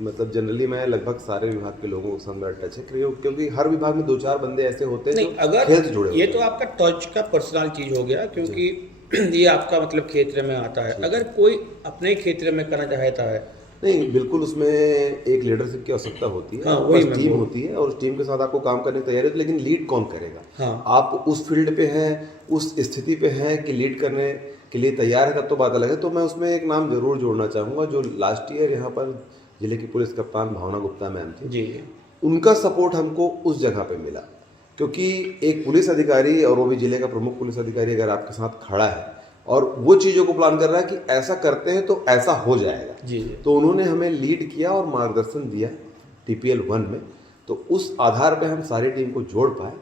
मतलब जनरली मैं लगभग सारे विभाग के लोगों के साथ मेरा टच है, क्योंकि हर विभाग में 2-4 बंदे ऐसे होते हैं नहीं, जो अगर खेल से जुड़े ये होते तो आपका टच का पर्सनल चीज़ हो गया, क्योंकि ये आपका मतलब क्षेत्र में आता है। अगर कोई अपने क्षेत्र में करना चाहता है, नहीं, बिल्कुल उसमें एक लीडरशिप की आवश्यकता होती है। हाँ, आपके वही पास मैं टीम बोल- होती है और उस टीम के साथ आपको काम करने की तैयारी होती है, लेकिन लीड कौन करेगा? हाँ। आप उस फील्ड पे हैं, उस स्थिति पे हैं कि लीड करने के लिए तैयार है, तब तो बात अलग है। तो मैं उसमें एक नाम जरूर जोड़ना चाहूँगा, जो लास्ट ईयर यहाँ पर जिले की पुलिस कप्तान भावना गुप्ता मैम थी। जी, उनका सपोर्ट हमको उस जगह पे मिला, क्योंकि एक पुलिस अधिकारी और वो भी जिले का प्रमुख पुलिस अधिकारी अगर आपके साथ खड़ा है और वो चीज़ों को प्लान कर रहा है कि ऐसा करते हैं तो ऐसा हो जाएगा, जी जी। तो उन्होंने हमें लीड किया और मार्गदर्शन दिया TPL 1 में। तो उस आधार पे हम सारी टीम को जोड़ पाए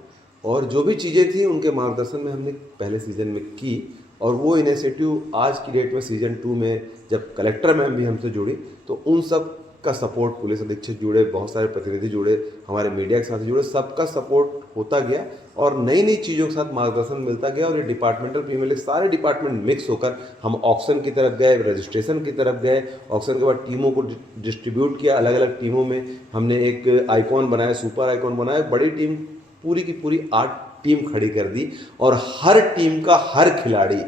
और जो भी चीज़ें थी उनके मार्गदर्शन में हमने पहले सीजन में की। और वो इनिशिएटिव आज की डेट में सीजन 2 में जब कलेक्टर मैम भी हमसे जुड़ी, तो उन सब का सपोर्ट, पुलिस अधीक्षक जुड़े, बहुत सारे प्रतिनिधि जुड़े, हमारे मीडिया के साथ जुड़े, सबका सपोर्ट होता गया और नई नई चीज़ों के साथ मार्गदर्शन मिलता गया। और ये डिपार्टमेंटल प्रीमियर लीग सारे डिपार्टमेंट मिक्स होकर हम ऑक्शन की तरफ गए, रजिस्ट्रेशन की तरफ गए। ऑक्शन के बाद टीमों को डिस्ट्रीब्यूट किया, अलग अलग टीमों में हमने एक आइकॉन बनाया, सुपर आइकॉन बनाया, बड़ी टीम पूरी की पूरी 8 टीम खड़ी कर दी और हर टीम का हर खिलाड़ी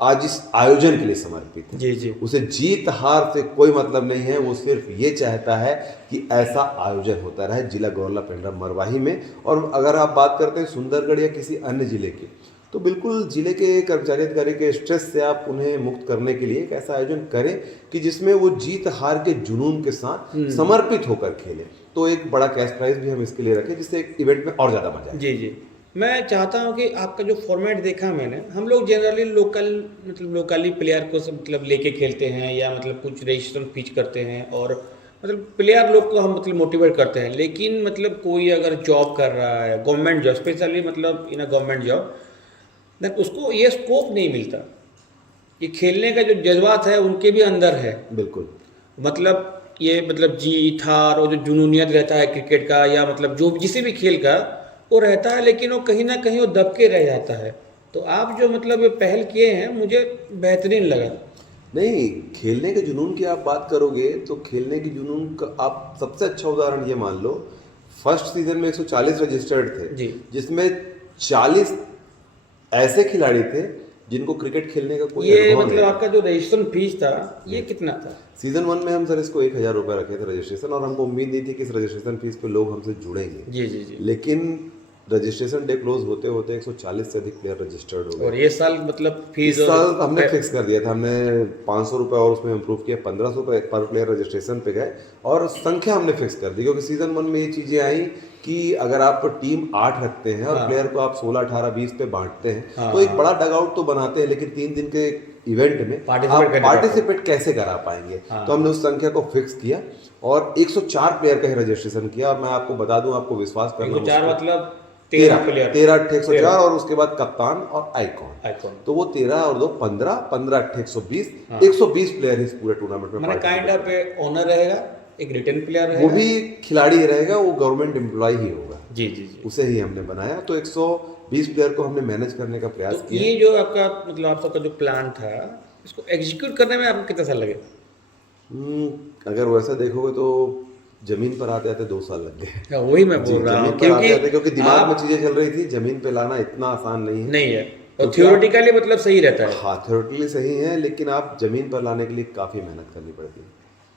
आज इस आयोजन के लिए समर्पित है। जी जी। उसे जीत हार से कोई मतलब नहीं है, वो सिर्फ ये चाहता है कि ऐसा आयोजन होता रहे जिला गौरला पेंड्रा मरवाही में। और अगर आप बात करते हैं सुंदरगढ़ या किसी अन्य जिले की, तो बिल्कुल जिले के कर्मचारी अधिकारी के स्ट्रेस से आप उन्हें मुक्त करने के लिए एक ऐसा आयोजन करें कि जिसमें वो जीत हार के जुनून के साथ समर्पित होकर खेले। तो एक बड़ा कैश प्राइज भी हम इसके लिए रखें, जिससे एक इवेंट में और ज़्यादा मजा आए। जी जी। मैं चाहता हूँ कि आपका जो फॉर्मेट देखा मैंने, हम लोग जनरली लोकली प्लेयर को सब मतलब लेके खेलते हैं या मतलब कुछ रजिस्ट्रेशन पिच करते हैं और मतलब प्लेयर लोग को हम मतलब मोटिवेट करते हैं। लेकिन मतलब कोई अगर जॉब कर रहा है, गवर्नमेंट जॉब स्पेशली मतलब इन अ गवर्नमेंट जॉब, देन उसको ये स्कोप नहीं मिलता। ये खेलने का जो जज्बात है उनके भी अंदर है, बिल्कुल। मतलब ये मतलब जीत हार और जो जुनूनियत रहता है क्रिकेट का या मतलब जो किसी भी खेल का वो रहता है, लेकिन वो कहीं ना कहीं वो दब के रह जाता है। तो आप जो मतलब ये पहल किए हैं मुझे बेहतरीन लगा। नहीं, खेलने के जुनून की आप बात करोगे तो खेलने के जुनून का आप सबसे अच्छा उदाहरण ये मान लो, फर्स्ट सीजन में 140 रजिस्टर्ड थे जी। जिसमें 40 ऐसे खिलाड़ी थे जिनको क्रिकेट खेलने का कोई ये अनुभव मतलब नहीं। आपका जो रजिस्ट्रेशन फीस था ये कितना था? सीजन 1 में हम सर इसको 1000 रुपये रखे थे रजिस्ट्रेशन, और हमको उम्मीद नहीं थी कि इस रजिस्ट्रेशन फीस पे लोग हमसे जुड़ेंगे। जी जी जी। लेकिन रजिस्ट्रेशन डे क्लोज होते होते 140 से अधिक प्लेयर रजिस्टर्ड हो गए। और ये साल मतलब इस फीस साल हमने फिक्स कर दिया था, हमने 500 रुपये और उसमें इम्प्रूव किया, 1500 रुपये पर प्लेयर रजिस्ट्रेशन पे गए, और संख्या हमने फिक्स कर दी क्योंकि सीजन 1 में ये चीज़ें आई कि अगर आप टीम 8 रखते हैं और प्लेयर को आप 16, 18, 20 पे बांटते हैं तो एक बड़ा डगआउट तो बनाते हैं, लेकिन 3 दिन के इवेंट में आप पार्टिसिपेट कैसे करा पाएंगे। तो हमने उस संख्या को फिक्स किया और 104 प्लेयर का ही रजिस्ट्रेशन किया। और मैं आपको बता दूं, आपको विश्वास करना, 104 मतलब 13 प्लेयर, 13 104 और उसके बाद कप्तान और आइकॉन। तो वो 13 और 2 15, 15 120, 120 प्लेयर इस पूरे टूर्नामेंट में मैंने काइंड ऑफ ओनर रहेगा, एक रिटर्न प्लेयर रहेगा, वो भी खिलाड़ी ही रहेगा, वो गवर्नमेंट एम्प्लॉय ही होगा। जी जी जी। उसे ही हमने बनाया। तो 120 प्लेयर को हमने मैनेज करने का प्रयास तो किया। ये जो आपका मतलब आप सबका जो प्लान था इसको एग्जीक्यूट करने में आपको कितना साल लगे? अगर वैसा देखोगे तो जमीन पर आते आते 2 साल लग गए। वही मैं बोल रहा हूँ क्योंकि दिमाग में चीजें चल रही थी, जमीन पे लाना इतना आसान नहीं है। और थियोरेटिकली मतलब सही रहता है। हाँ, थियोरेटिकली सही है, लेकिन आप जमीन पर लाने के लिए काफी मेहनत करनी पड़ती है।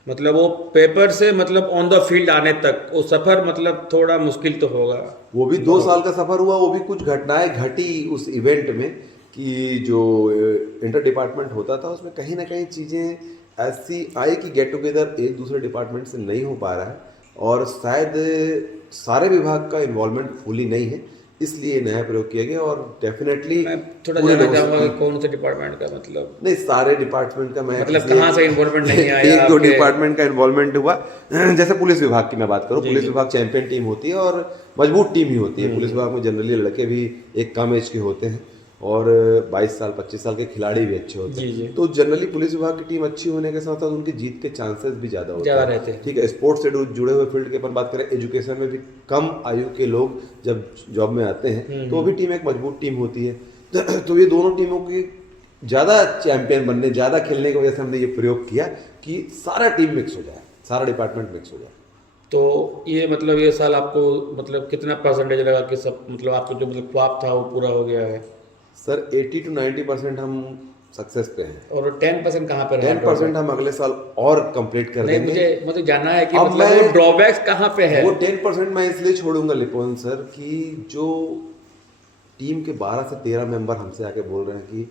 मतलब वो पेपर से मतलब ऑन द फील्ड आने तक वो सफर मतलब थोड़ा मुश्किल तो होगा। वो भी 2 साल का सफर हुआ। वो भी कुछ घटनाएं घटी उस इवेंट में कि जो इंटर डिपार्टमेंट होता था उसमें कहीं ना कहीं चीजें ऐसी आई कि गेट टुगेदर एक दूसरे डिपार्टमेंट से नहीं हो पा रहा है, और शायद सारे विभाग का इन्वॉल्वमेंट फुली नहीं है, इसलिए नया प्रयोग किया गया। और डेफिनेटली मैं थोड़ा जानना चाहूँगा कि कौन से डिपार्टमेंट का मतलब नहीं, सारे डिपार्टमेंट का मैं मतलब कहाँ से इन्वॉल्वमेंट नहीं आया? एक दो डिपार्टमेंट का इन्वॉल्वमेंट हुआ। जैसे पुलिस विभाग की मैं बात करूँ, पुलिस विभाग चैंपियन टीम होती है और मजबूत टीम ही होती है। पुलिस विभाग में जनरली लड़के भी एक कम एज के होते हैं और 22 साल 25 साल के खिलाड़ी भी अच्छे होते हैं। तो जनरली पुलिस विभाग की टीम अच्छी होने के साथ साथ उनकी जीत के चांसेस भी ज़्यादा रहते हैं। ठीक है, स्पोर्ट्स से जुड़े हुए फील्ड के अपन बात करें, एजुकेशन में भी कम आयु के लोग जब जॉब में आते हैं तो वो भी टीम एक मजबूत टीम होती है। तो ये दोनों टीमों की ज़्यादा चैंपियन बनने, ज़्यादा खेलने की वजह से हमने ये प्रयोग किया कि सारा टीम मिक्स हो जाए, सारा डिपार्टमेंट मिक्स हो जाए। तो ये मतलब ये साल आपको मतलब कितना परसेंटेज लगा कि सब मतलब आपको जो मतलब ख्वाब था वो पूरा हो गया है? सर 80 to 90% हम सक्सेस पे हैं। और 10% कहाँ पे रहा? 10% हम अगले साल और कंप्लीट कर देंगे। मुझे मतलब जानना है कि मतलब वो ड्रॉबैक्स कहाँ पे है? वो 10% मैं इसलिए छोड़ूंगा लिपोन सर कि जो टीम के 12 से 13 मेंबर हमसे आके बोल रहे हैं कि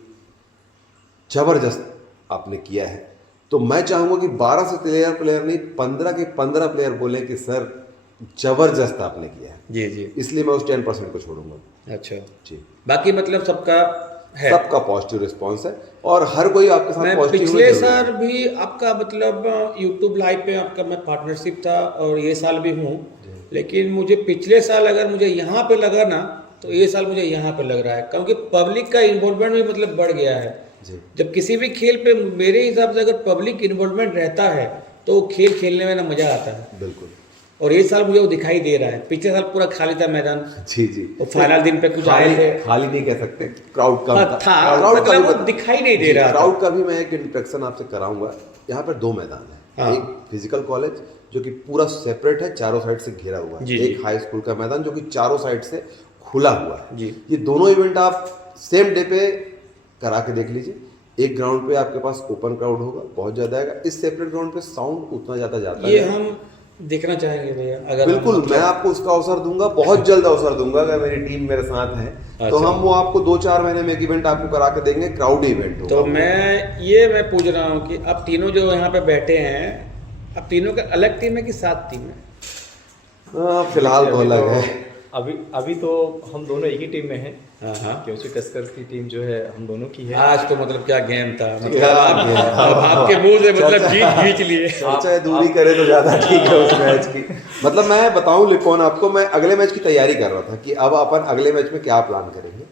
जबरदस्त आपने किया है, तो मैं चाहूंगा कि 12 से 13 प्लेयर नहीं, 15 के 15 प्लेयर बोले कि सर जबरदस्त आपने किया है। जी जी। इसलिए मैं उस 10% को छोड़ूंगा। अच्छा जी, बाकी मतलब सबका है, सबका पॉजिटिव रिस्पांस है और हर कोई आपके साथ मैं पॉजिटिव। पिछले साल भी आपका मतलब यूट्यूब लाइव पे आपका मैं पार्टनरशिप था और ये साल भी हूँ, लेकिन मुझे पिछले साल अगर मुझे यहाँ पे लगा ना तो ये साल मुझे यहाँ पे लग रहा है, क्योंकि पब्लिक का इन्वॉल्वमेंट भी मतलब बढ़ गया है। जब किसी भी खेल पे मेरे हिसाब से अगर पब्लिक इन्वॉल्वमेंट रहता है तो खेल खेलने में ना मजा आता है। बिल्कुल। और ये साल मुझे वो दिखाई दे रहा है। पिछले साल पूरा खाली था मैदान। जी जी। और फाइनल दिन पे कुछ आए थे, खाली नहीं कह सकते, क्राउड कम था। क्राउड का वो दिखाई नहीं दे रहा। क्राउड का भी मैं एक इंट्रोडक्शन आपसे कराऊंगा। यहाँ पर 2 मैदान है। एक फिजिकल कॉलेज जो कि पूरा सेपरेट है, चारों साइड से घिरा हुआ है। एक हाई स्कूल का मैदान जो कि चारों साइड से खुला हुआ है। ये दोनों इवेंट आप सेम डे पे करा के देख लीजिए। एक ग्राउंड पे आपके पास ओपन क्राउड होगा, बहुत ज्यादा आएगा। इस सेपरेट ग्राउंड पे साउंड उतना ज्यादा जाता है। ये हम देखना चाहेंगे भैया। अगर बिल्कुल, मैं आपको उसका अवसर दूंगा, बहुत जल्द अवसर दूंगा। अगर मेरी टीम मेरे साथ है तो हम वो आपको 2-4 महीने में एक इवेंट आपको करा के देंगे, क्राउड इवेंट होगा। तो मैं पूछ रहा हूँ कि अब तीनों जो यहाँ पे बैठे हैं, अब तीनों का अलग टीम है कि साथ टीम है? फिलहाल तो अलग है। अभी तो हम दोनों एक ही टीम में हैं। हाँ हाँ। क्योंकि टस्कर की टीम जो है हम दोनों की है। आज तो मतलब क्या गेम था, मतलब क्या अब आपके मुंह से मतलब जीत खींच लिए। चाहे दूरी करे तो ज्यादा ठीक है उस मैच की। मतलब मैं बताऊं लिपोन आपको, मैं अगले मैच की तैयारी कर रहा था कि अब अपन अगले मैच में क्या प्लान करेंगे।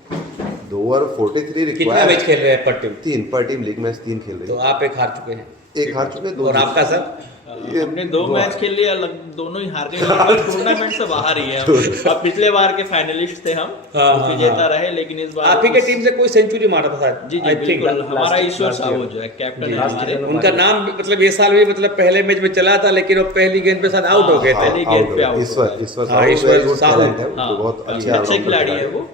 2 ओवर 43 कितना मैच खेल रहे हैं पर टीम? 3 पर टीम लीग मैच 3 खेल रही तो है। आप एक हार चुके हैं, एक हार चुके हैं, 2 और आपका सर? हमने 2 मैच खेल लिए, दोनों ही हार गए, टूर्नामेंट से बाहर ही है हम। अब पिछले बार के फाइनलिस्ट थे हम, विजेता रहे, लेकिन इस बार आप ही के टीम से कोई सेंचुरी मारा था शायद? जी बिल्कुल, हमारा ईश्वर साहू जो है कैप्टन है हमारे, उनका नाम मतलब ये साल भी मतलब पहले मैच में चला था, लेकिन वो पहली गेंद पे शायद आउट हो गए थे। पहली गेंद पे out ईश्वर हाँ, ईश्वर साहू। साहू बहुत अच्छे खिलाड़ी है वो।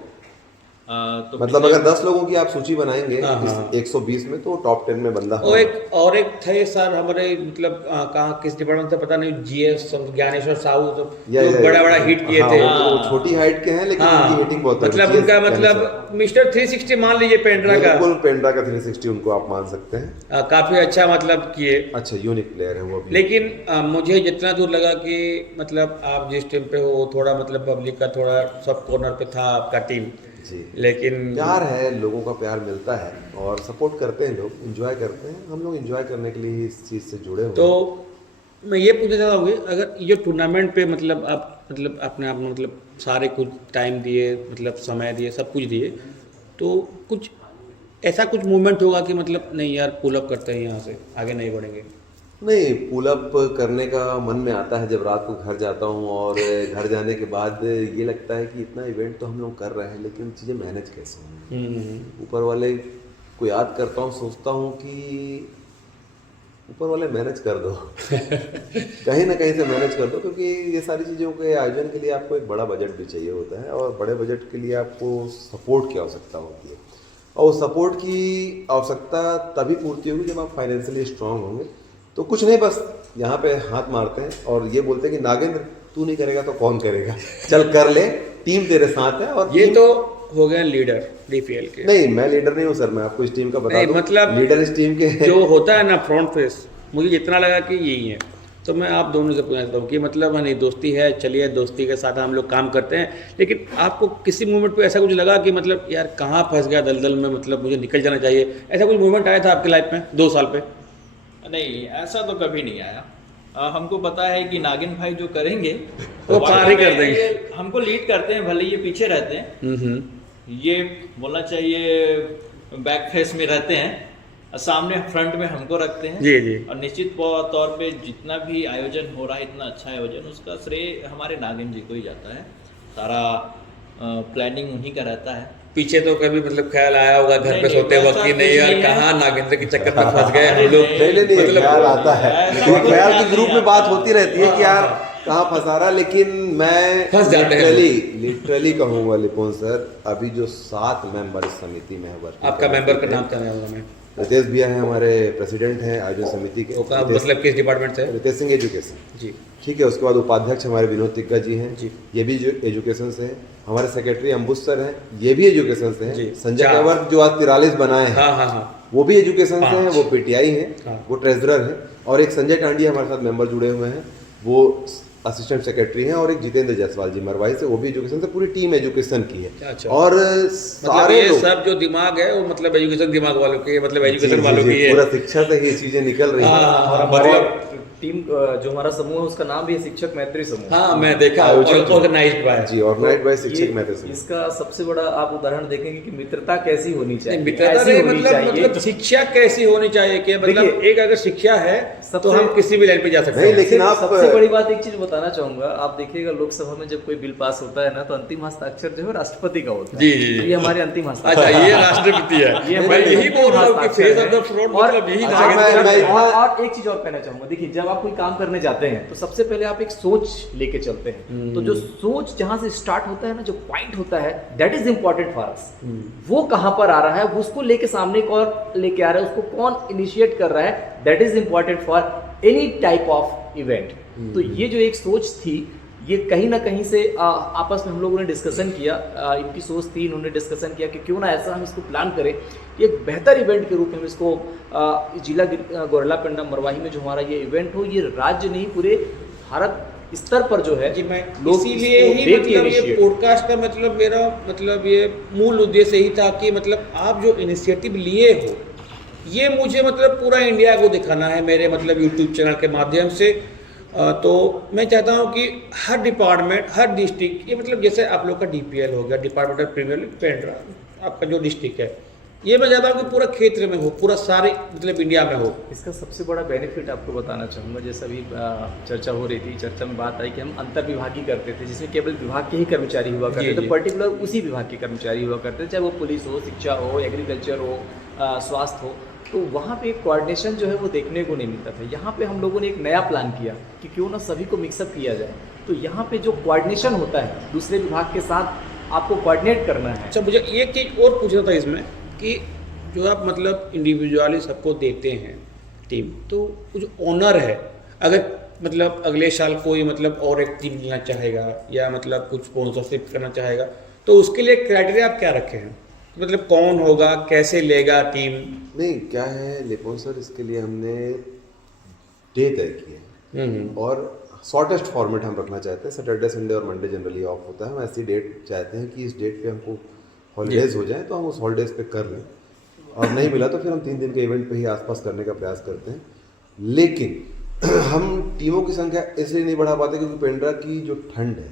तो मतलब अगर 10 लोगों की आप सूची बनाएंगे हाँ, इस हाँ। 120 में तो टॉप 10 में बंदा और एक थे सर हमारे, मतलब कहाँ किस डिपार्टमेंट से पता नहीं, जीएस ज्ञानेश्वर साहू, तो बड़ा हिट किए थे। वो छोटी हाइट के हैं लेकिन उनकी हिटिंग बहुत मतलब उनका मतलब मिस्टर 360 मान लीजिए पेंड्रा का। बिल्कुल पेंड्रा का 360 उनको आप मान सकते हैं। काफी अच्छा मतलब किए। अच्छा यूनिक प्लेयर है वो भी। लेकिन मुझे जितना दूर लगा कि मतलब आप जिस टीम पे हो थोड़ा मतलब पब्लिक का थोड़ा सब कॉर्नर पे था आपका टीम जी, लेकिन प्यार है, लोगों का प्यार मिलता है और सपोर्ट करते हैं लोग, एंजॉय करते हैं। हम लोग एंजॉय करने के लिए इस चीज़ से जुड़े हुए तो मैं ये पूछना चाहता हूँ कि अगर ये टूर्नामेंट पे मतलब आप मतलब अपने आप मतलब सारे कुछ टाइम दिए, मतलब समय दिए, सब कुछ दिए, तो कुछ ऐसा कुछ मूवमेंट होगा कि मतलब नहीं यार पुल अप करते हैं, यहाँ से आगे नहीं बढ़ेंगे? नहीं, पुल अप करने का मन में आता है जब रात को घर जाता हूँ और घर जाने के बाद ये लगता है कि इतना इवेंट तो हम लोग कर रहे हैं लेकिन चीज़ें मैनेज कैसे होंगी। ऊपर वाले को याद करता हूँ, सोचता हूँ कि ऊपर वाले मैनेज कर दो कहीं ना कहीं से मैनेज कर दो, क्योंकि ये सारी चीज़ों के आयोजन के लिए आपको एक बड़ा बजट भी चाहिए होता है और बड़े बजट के लिए आपको सपोर्ट की आवश्यकता होती है और सपोर्ट की आवश्यकता तभी पूर्ति होगी जब आप फाइनेंशियली स्ट्रांग होंगे। तो कुछ नहीं, बस यहाँ पे हाथ मारते हैं और ये बोलते हैं कि नागेंद्र तू नहीं करेगा तो कौन करेगा, चल कर ले, टीम तेरे साथ है। और ये तो हो गए लीडर डीपीएल के। नहीं, मैं लीडर नहीं हूँ सर, मैं आपको इस टीम का बता दूं, मतलब लीडर इस टीम के जो होता है ना फ्रंट फेस, मुझे जितना लगा कि यही है। तो मैं आप दोनों से पूछना चाहता हूँ कि मतलब नहीं दोस्ती है, चलिए दोस्ती के साथ हम लोग काम करते हैं, लेकिन आपको किसी मोमेंट पे ऐसा कुछ लगा कि मतलब यार कहाँ फंस गया दलदल में, मतलब मुझे निकल जाना चाहिए, ऐसा कुछ मोमेंट आया था आपकी लाइफ में 2 साल पे? नहीं, ऐसा तो कभी नहीं आया। हमको पता है कि नागिन भाई जो करेंगे वो पार ही कर देंगे। हमको लीड करते हैं, भले ये पीछे रहते हैं, ये बोलना चाहिए बैक फेस में रहते हैं, सामने फ्रंट में हमको रखते हैं। जी जी। और निश्चित तौर पे जितना भी आयोजन हो रहा है, इतना अच्छा आयोजन, उसका श्रेय हमारे नागिन जी को ही जाता है। सारा प्लानिंग उन्हीं का रहता है। पीछे तो कभी मतलब ख्याल आया होगा घर पे नहीं, सोते वक्त कि वैसा नहीं कुछ यार नहीं है। कहाँ नागेंद्र के चक्कर में फंस गए हम लोग? नहीं, मतलब ख्याल आता है, ऐसा ये कोई ख्याल ख्याल की ग्रुप नहीं में आता। बात होती रहती है कि यार कहाँ फंसा रहा, लेकिन मैं फंस जाते हैं। लिटरली कहूँगा लिपोन सर, अभी जो 7 मेंबर इस समिति में है, आपका मेंबर का नाम क्या है? मैं रितेश भैया हैं, हमारे प्रेसिडेंट हैं आयोजन समिति के। वो का मतलब किस डिपार्टमेंट से? रितेश सिंह एजुकेशन जी ठीक है। उसके बाद उपाध्यक्ष हमारे विनोद तिग्गा जी हैं जी। ये भी एजुकेशन से हैं। हमारे सेक्रेटरी अंबुज सर हैं, ये भी एजुकेशन से जी। हैं। संजय 4 कंवर जो आज 43 बनाए हैं, हाँ हाँ हाँ, वो भी एजुकेशन से हैं, 5 वो पीटीआई हैं, हाँ। वो ट्रेजरर हैं। और एक संजय टांडी हमारे साथ मेंबर जुड़े हुए हैं, वो असिस्टेंट सेक्रेटरी हैं। और एक जितेंद्र जायसवाल जी मरवाई से, वो भी एजुकेशन से, पूरी टीम एजुकेशन की है। अच्छा। और मतलब सारे ये लोग सब जो दिमाग है वो मतलब एजुकेशन दिमाग वालों की है, मतलब जी, एजुकेशन जी, वालों जी, की है। पूरा शिक्षा से ही चीजें निकल रही हैं। हाँ, और मतलब हमारे टीम जो हमारा समूह है उसका नाम भी है शिक्षक मैत्री समूह। हाँ मैं देखा, आयोजक organised by. Ji, organised by शिक्षक ये- मैत्री समूह। इसका सबसे बड़ा आप उदाहरण देखेंगे कि मित्रता कैसी होनी चाहिए। मित्रता ऐसी नहीं, होनी चाहिए। मतलब शिक्षा कैसी होनी चाहिए कि मतलब देखिए, एक अगर शिक्षा है तो सबसे- हम किसी भी लाइन पे जा सकते नहीं, हैं। लेकिन आप सबसे बड़ी बात एक चीज बताना चाहूंगा, आप देखिएगा लोकसभा में जब कोई बिल पास होता है ना तो अंतिम हस्ताक्षर जो है राष्ट्रपति का होता है। जी, जी, जी। ये हमारे अंतिम अच्छा हस्ताक्षर ये राष्ट्रपति है, ये मैं हमारे यही बोल रहा हूँ कि हस्ताक्षर फेस है। ऑफ द फ्रंट और- मतलब यही अच्छा, नागेंद्र मैं- और एक चीज और कहना चाहूंगा, देखिए जब आप कोई काम करने जाते हैं तो सबसे पहले आप एक सोच लेके चलते हैं। तो जो सोच जहां से स्टार्ट होता है ना, जो पॉइंट होता है, that is important for us. वो कहां पर आ रहा है, उसको लेके सामने को और लेके आ रहा है, उसको कौन इनिशिएट कर रहा है, that is important for any type of event. तो ये जो एक सोच थी, ये कहीं ना कहीं से आपस में हम लोगों ने डिस्कशन किया, इनकी सोच थी, इन्होंने डिस्कशन किया कि क्यों ना ऐसा हम इसको प्लान करें, एक बेहतर इवेंट के रूप में हम इसको जिला गोरला पेंडा मरवाही में जो हमारा ये इवेंट हो, ये राज्य नहीं पूरे भारत स्तर पर जो है जी, मैं लोग इसीलिए इसको ही देख के मतलब ये initiate- पॉडकास्ट का मतलब मेरा मतलब ये मूल उद्देश्य यही था कि मतलब आप जो इनिशिएटिव लिए हो ये मुझे मतलब पूरा इंडिया को दिखाना है मेरे मतलब यूट्यूब चैनल के माध्यम से। तो मैं चाहता हूँ कि हर डिपार्टमेंट, हर डिस्ट्रिक्ट, ये मतलब जैसे आप लोग का DPL हो गया, डिपार्टमेंटल प्रीमियर लीग पेंड्रा, आपका जो डिस्ट्रिक्ट है, ये मैं चाहता हूँ कि पूरा क्षेत्र में हो, पूरा सारे मतलब इंडिया में हो। इसका सबसे बड़ा बेनिफिट आपको बताना चाहूँगा, जैसे अभी चर्चा हो रही थी, चर्चा में बात आई कि हम अंतर विभागीय करते थे, जिसमें केवल विभाग के ही कर्मचारी हुआ करते जी, थे, जी। पर्टिकुलर उसी विभाग के कर्मचारी हुआ करते थे, चाहे वो पुलिस हो, शिक्षा हो, एग्रीकल्चर हो, स्वास्थ्य हो। तो वहाँ पे एक कोऑर्डिनेशन जो है वो देखने को नहीं मिलता था। यहाँ पे हम लोगों ने एक नया प्लान किया कि क्यों ना सभी को मिक्सअप किया जाए। तो यहाँ पे जो कोऑर्डिनेशन होता है दूसरे विभाग के साथ आपको कोऑर्डिनेट करना है। अच्छा, मुझे एक चीज़ और पूछना था इसमें कि जो आप मतलब इंडिविजुअली सबको देते हैं टीम, तो जो ओनर है, अगर मतलब अगले साल कोई मतलब और एक टीम लेना चाहेगा या मतलब कुछ स्पॉन्सरशिप करना चाहेगा, तो उसके लिए क्राइटेरिया आप क्या रखे हैं? मतलब कौन होगा, कैसे लेगा टीम? नहीं, क्या है लिपोन सर, इसके लिए हमने डे तय किए हैं और शॉर्टेस्ट फॉर्मेट हम रखना चाहते हैं। सैटरडे, संडे और मंडे जनरली ऑफ होता है। हम ऐसी डेट चाहते हैं कि इस डेट पे हमको हॉलीडेज हो जाए तो हम उस हॉलीडेज पे कर लें, और नहीं मिला तो फिर हम 3 दिन के इवेंट पे ही आसपास करने का प्रयास करते हैं। लेकिन हम टीमों की संख्या इसलिए नहीं बढ़ा पाते क्योंकि पेंड्रा की जो ठंड है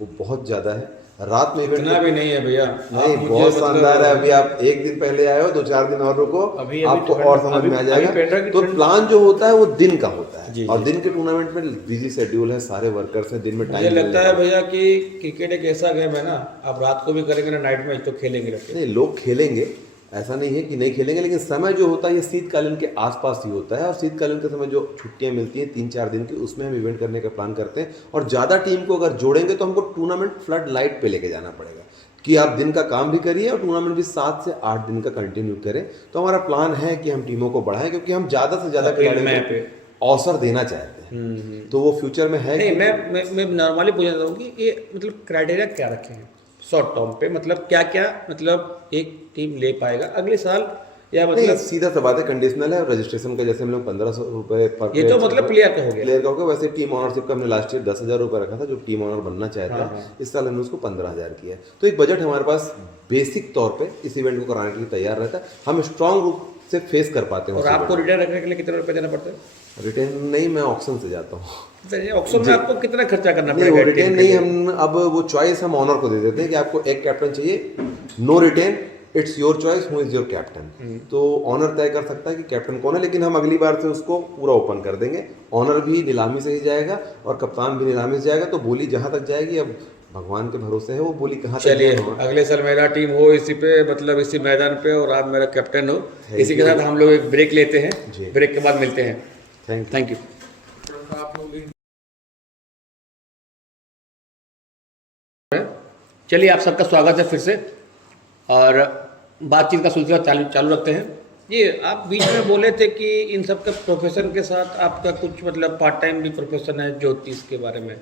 वो बहुत ज़्यादा है। रात में इवेंट इतना भी नहीं है भैया, नहीं, आप मुझे बहुत मतलब- शानदार है। अभी आप एक दिन पहले आए हो, 2-4 दिन और रुको, अभी आपको ठंड- और समझ में आ अभी पेंड्रा जाएगा। की तो ठंड- प्लान जो होता है वो दिन का होता जी, है, और जी। दिन के टूर्नामेंट में बिजी शेड्यूल है, सारे वर्कर्स हैं, दिन में मुझे टाइम लगता है भैया कि क्रिकेट एक ऐसा गेम है ना, आप रात को भी करेंगे ना, नाइट मैच तो खेलेंगे रखे। नहीं, लोग खेलेंगे, ऐसा नहीं है कि नहीं खेलेंगे, लेकिन समय जो होता है ये शीतकालीन के आसपास ही होता है। और शीतकालीन के समय जो छुट्टियां मिलती हैं 3-4 दिन की, उसमें हम इवेंट करने का प्लान करते हैं। और ज़्यादा टीम को अगर जोड़ेंगे तो हमको टूर्नामेंट फ्लड लाइट पे लेके जाना पड़ेगा कि आप दिन का काम भी करिए और टूर्नामेंट भी 7 से 8 दिन का कंटिन्यू करें। तो हमारा प्लान है कि हम टीमों को बढ़ाएं, क्योंकि हम ज़्यादा से ज़्यादा अप्रैल खिलाड़ियों मई पे। को अवसर देना चाहते हैं। तो वो फ्यूचर में है नहीं, कि मैं नॉर्मली पूछना चाहता हूँ कि ये मतलब क्राइटेरिया क्या रखे हैं शॉर्ट टर्म पे, मतलब क्या क्या मतलब एक टीम ले पाएगा अगले साल, या नहीं, मतलब सीधा सा बात है, कंडीशनल है। और रजिस्ट्रेशन का जैसे हम लोग 1500 रुपये पर ये तो मतलब प्लेयर का हो गया। प्लेयर का होगा, वैसे टीम ऑनरशिप का हमने लास्ट ईयर 10,000 रुपये रखा था जो टीम ऑनर बनना चाहता है। इस साल हमने उसको 15,000 किया है। तो एक बजट हमारे पास बेसिक तौर पे इस इवेंट को कराने के लिए तैयार रहता है। हम स्ट्रांग रूप से फेस कर पाते हैं। और आपको रिटर्न रखने के लिए कितने रुपए देना पड़ता है? रिटेन नहीं, मैं ऑप्शन से जाता हूँ। ऑक्शन में आपको कितना खर्चा करना नहीं, पड़ेगा? वो एक रिटेन टीम के नहीं, लिए? हम अब वो चॉइस हम ऑनर को दे देते हैं कि आपको एक कैप्टन चाहिए, no retain, it's your choice, who is your captain. तो ऑनर तय कर सकता है कि कैप्टन कौन है, लेकिन हम अगली बार से उसको पूरा ओपन कर देंगे। ऑनर भी नीलामी से ही जाएगा और कप्तान भी नीलामी से जाएगा। तो बोली जहां तक जाएगी, अब भगवान के भरोसे है वो बोली कहाँ तक चलिए, जाएगी। अगले साल मेरा टीम हो इसी पे, मतलब इसी मैदान पे, और आप मेरा कैप्टन हो। Thank इसी के you। साथ हम लोग एक ब्रेक लेते हैं, जी। ब्रेक के बाद मिलते हैं। Thank thank you. चलिए, आप सबका स्वागत है फिर से, और बातचीत का सिलसिला चालू रखते हैं। ये आप बीच में बोले थे कि इन सब के प्रोफेशन के साथ आपका कुछ मतलब पार्ट टाइम भी प्रोफेशन है ज्योतिष के बारे में।